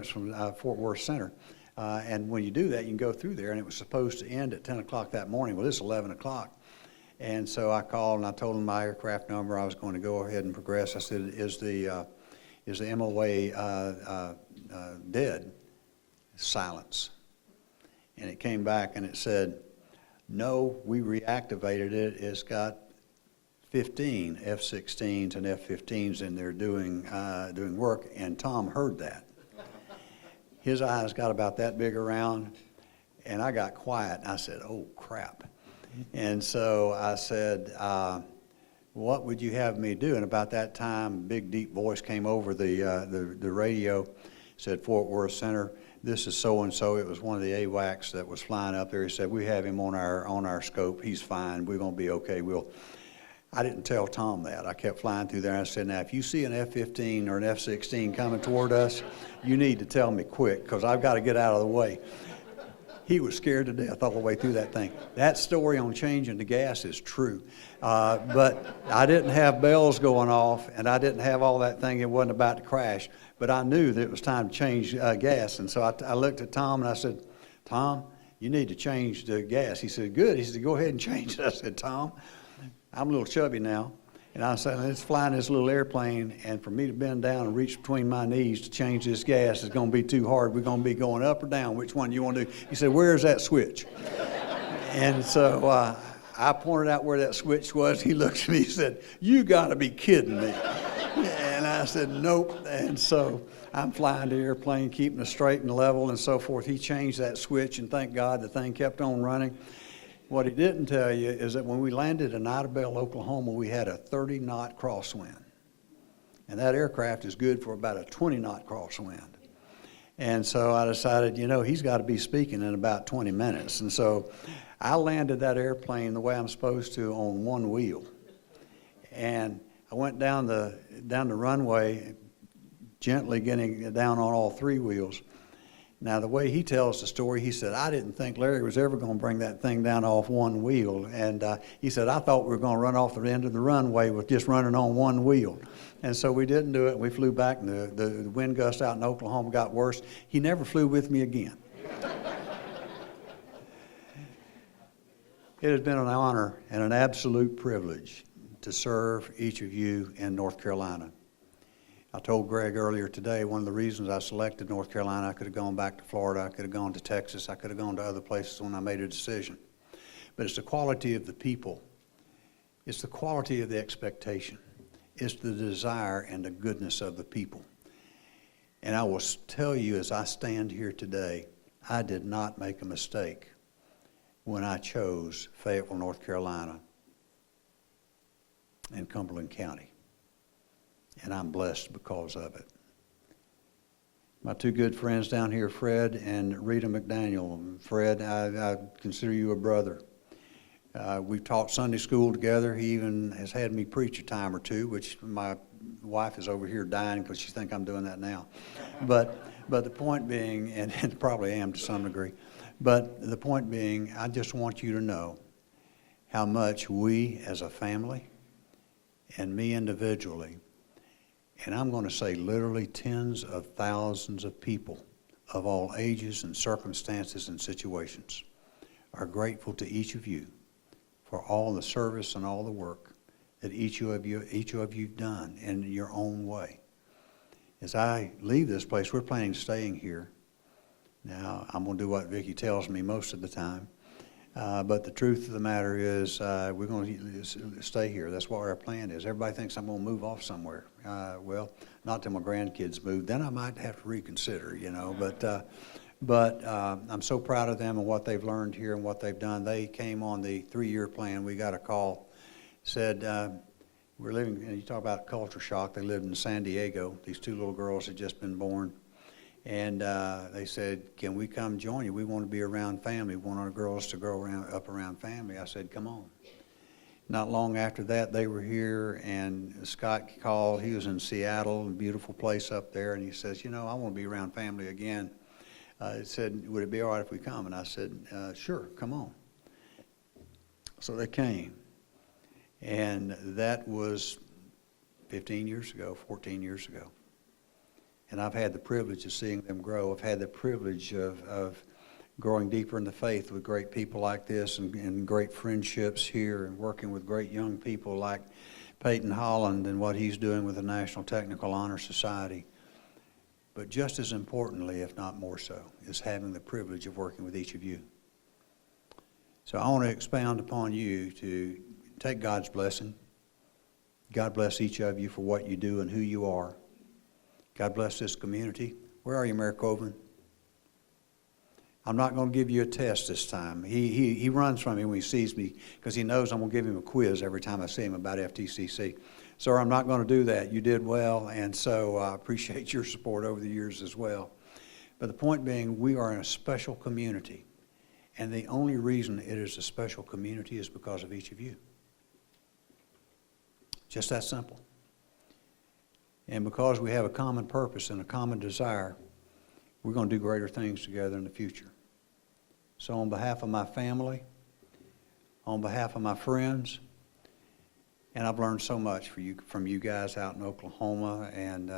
from Fort Worth Center. And when you do that, you can go through there. And it was supposed to end at 10 o'clock that morning. Well, it's 11 o'clock. And so I called and I told them my aircraft number. I was going to go ahead and progress. I said, is the MOA dead? Silence. And it came back and it said, no, we reactivated it. It's got 15 F-16s and F-15s in there doing work. And Tom heard that. His eyes got about that big around, and I got quiet. I said, oh, crap. And so I said, what would you have me do? And about that time, a big, deep voice came over the radio, said, Fort Worth Center, this is so-and-so. It was one of the AWACS that was flying up there. He said, we have him on our scope. He's fine. We're going to be okay. I didn't tell Tom that. I kept flying through there, and I said, now, if you see an F-15 or an F-16 coming toward us, you need to tell me quick, because I've got to get out of the way. He was scared to death all the way through that thing. That story on changing the gas is true. But I didn't have bells going off, and I didn't have all that thing. It wasn't about to crash. But I knew that it was time to change gas. And so I looked at Tom, and I said, Tom, you need to change the gas. He said, good. He said, go ahead and change it. I said, Tom, I'm a little chubby now. And I said, let's fly in this little airplane, and for me to bend down and reach between my knees to change this gas is going to be too hard. We're going to be going up or down. Which one do you want to do? He said, where's that switch? And so I pointed out where that switch was. He looked at me and said, you got to be kidding me. And I said, nope. And so I'm flying the airplane, keeping it straight and level and so forth. He changed that switch, and thank God the thing kept on running. What he didn't tell you is that when we landed in Idabel, Oklahoma, we had a 30-knot crosswind. And that aircraft is good for about a 20-knot crosswind. And so I decided, he's got to be speaking in about 20 minutes. And so I landed that airplane the way I'm supposed to on one wheel. And I went down the runway, gently getting down on all three wheels. Now, the way he tells the story, he said, I didn't think Larry was ever going to bring that thing down off one wheel. And he said, I thought we were going to run off the end of the runway with just running on one wheel. And so we didn't do it. We flew back, and the wind gusts out in Oklahoma got worse. He never flew with me again. It has been an honor and an absolute privilege to serve each of you in North Carolina. I told Greg earlier today, one of the reasons I selected North Carolina, I could have gone back to Florida, I could have gone to Texas, I could have gone to other places when I made a decision. But it's the quality of the people. It's the quality of the expectation. It's the desire and the goodness of the people. And I will tell you, as I stand here today, I did not make a mistake when I chose Fayetteville, North Carolina, and Cumberland County. And I'm blessed because of it. My two good friends down here, Fred and Rita McDaniel. Fred, I consider you a brother. We've taught Sunday school together. He even has had me preach a time or two, which my wife is over here dying because she thinks I'm doing that now. But the point being, and probably am to some degree, but the point being, I just want you to know how much we as a family and me individually, and I'm going to say literally tens of thousands of people of all ages and circumstances and situations are grateful to each of you for all the service and all the work that each of you've done in your own way. As I leave this place, we're planning on staying here. Now, I'm going to do what Vicki tells me most of the time. But the truth of the matter is we're going to stay here. That's what our plan is. Everybody thinks I'm going to move off somewhere. Well, not till my grandkids move. Then I might have to reconsider, But I'm so proud of them and what they've learned here and what they've done. They came on the 3-year plan. We got a call, said, we're living, and you talk about culture shock. They lived in San Diego. These two little girls had just been born. And they said, can we come join you? We want to be around family. We want our girls to grow up around family. I said, come on. Not long after that, they were here, and Scott called. He was in Seattle, a beautiful place up there, and he says, I want to be around family again. He said, would it be all right if we come? And I said, sure, come on. So they came. And that was 15 years ago, 14 years ago. And I've had the privilege of seeing them grow. I've had the privilege of growing deeper in the faith with great people like this and great friendships here and working with great young people like Peyton Holland and what he's doing with the National Technical Honor Society. But just as importantly, if not more so, is having the privilege of working with each of you. So I want to expound upon you to take God's blessing. God bless each of you for what you do and who you are. God bless this community. Where are you, Mayor Coven? I'm not going to give you a test this time. He runs from me when he sees me because he knows I'm going to give him a quiz every time I see him about FTCC. Sir, I'm not going to do that. You did well, and so I appreciate your support over the years as well. But the point being, we are in a special community, and the only reason it is a special community is because of each of you. Just that simple. And because we have a common purpose and a common desire, we're going to do greater things together in the future. So on behalf of my family, on behalf of my friends, and I've learned so much from you guys out in Oklahoma, and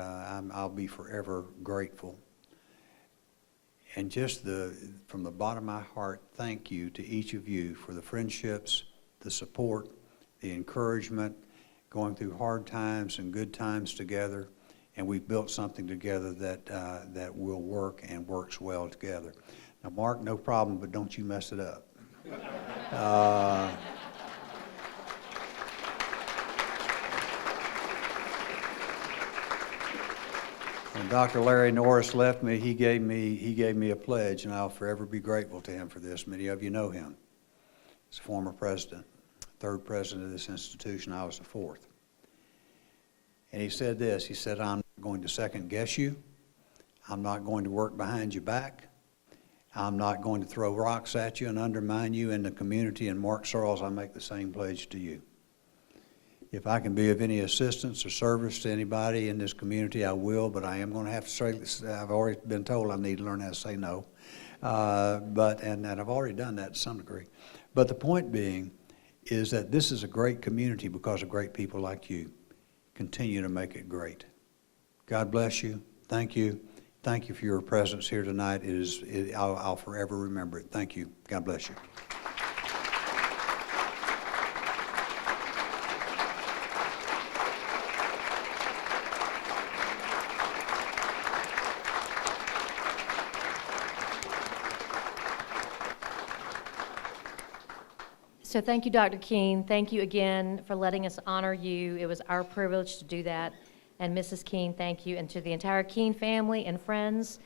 I'll be forever grateful. And just from the bottom of my heart, thank you to each of you for the friendships, the support, the encouragement, going through hard times and good times together, and we've built something together that will work and works well together. Now, Mark, no problem, but don't you mess it up. When Dr. Larry Norris left me, he gave me a pledge, and I'll forever be grateful to him for this. Many of you know him. He's a former president. Third president of this institution. I was the fourth. And he said this. He said, I'm not going to second guess you. I'm not going to work behind your back. I'm not going to throw rocks at you and undermine you in the community. And Mark Searles, I make the same pledge to you. If I can be of any assistance or service to anybody in this community, I will, but I am going to have to say this. I've already been told I need to learn how to say no. And I've already done that to some degree. But the point being is that this is a great community because of great people like you. Continue to make it great. God bless you. Thank you. Thank you for your presence here tonight. I'll forever remember it. Thank you. God bless you. So thank you, Dr. Keene. Thank you again for letting us honor you. It was our privilege to do that. And Mrs. Keene, thank you. And to the entire Keene family and friends,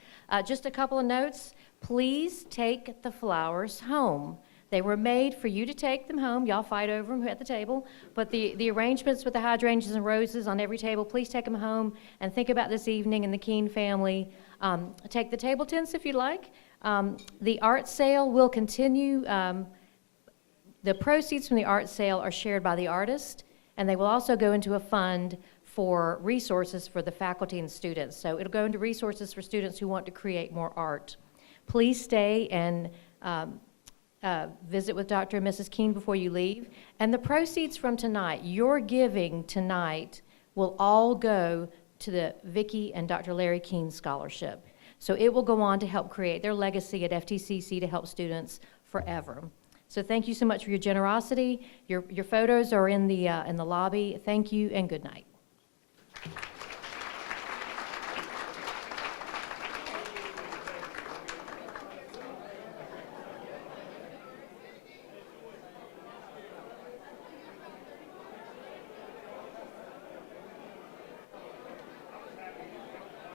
just a couple of notes. Please take the flowers home. They were made for you to take them home. Y'all fight over them at the table. But the arrangements with the hydrangeas and roses on every table, please take them home and think about this evening and the Keene family. Take the table tents if you like. The art sale will continue. The proceeds from the art sale are shared by the artist, and they will also go into a fund for resources for the faculty and students. So it'll go into resources for students who want to create more art. Please stay and visit with Dr. and Mrs. Keene before you leave. And the proceeds from tonight, your giving tonight, will all go to the Vicki and Dr. Larry Keene Scholarship. So it will go on to help create their legacy at FTCC to help students forever. So thank you so much for your generosity. Your photos are in the lobby. Thank you and good night.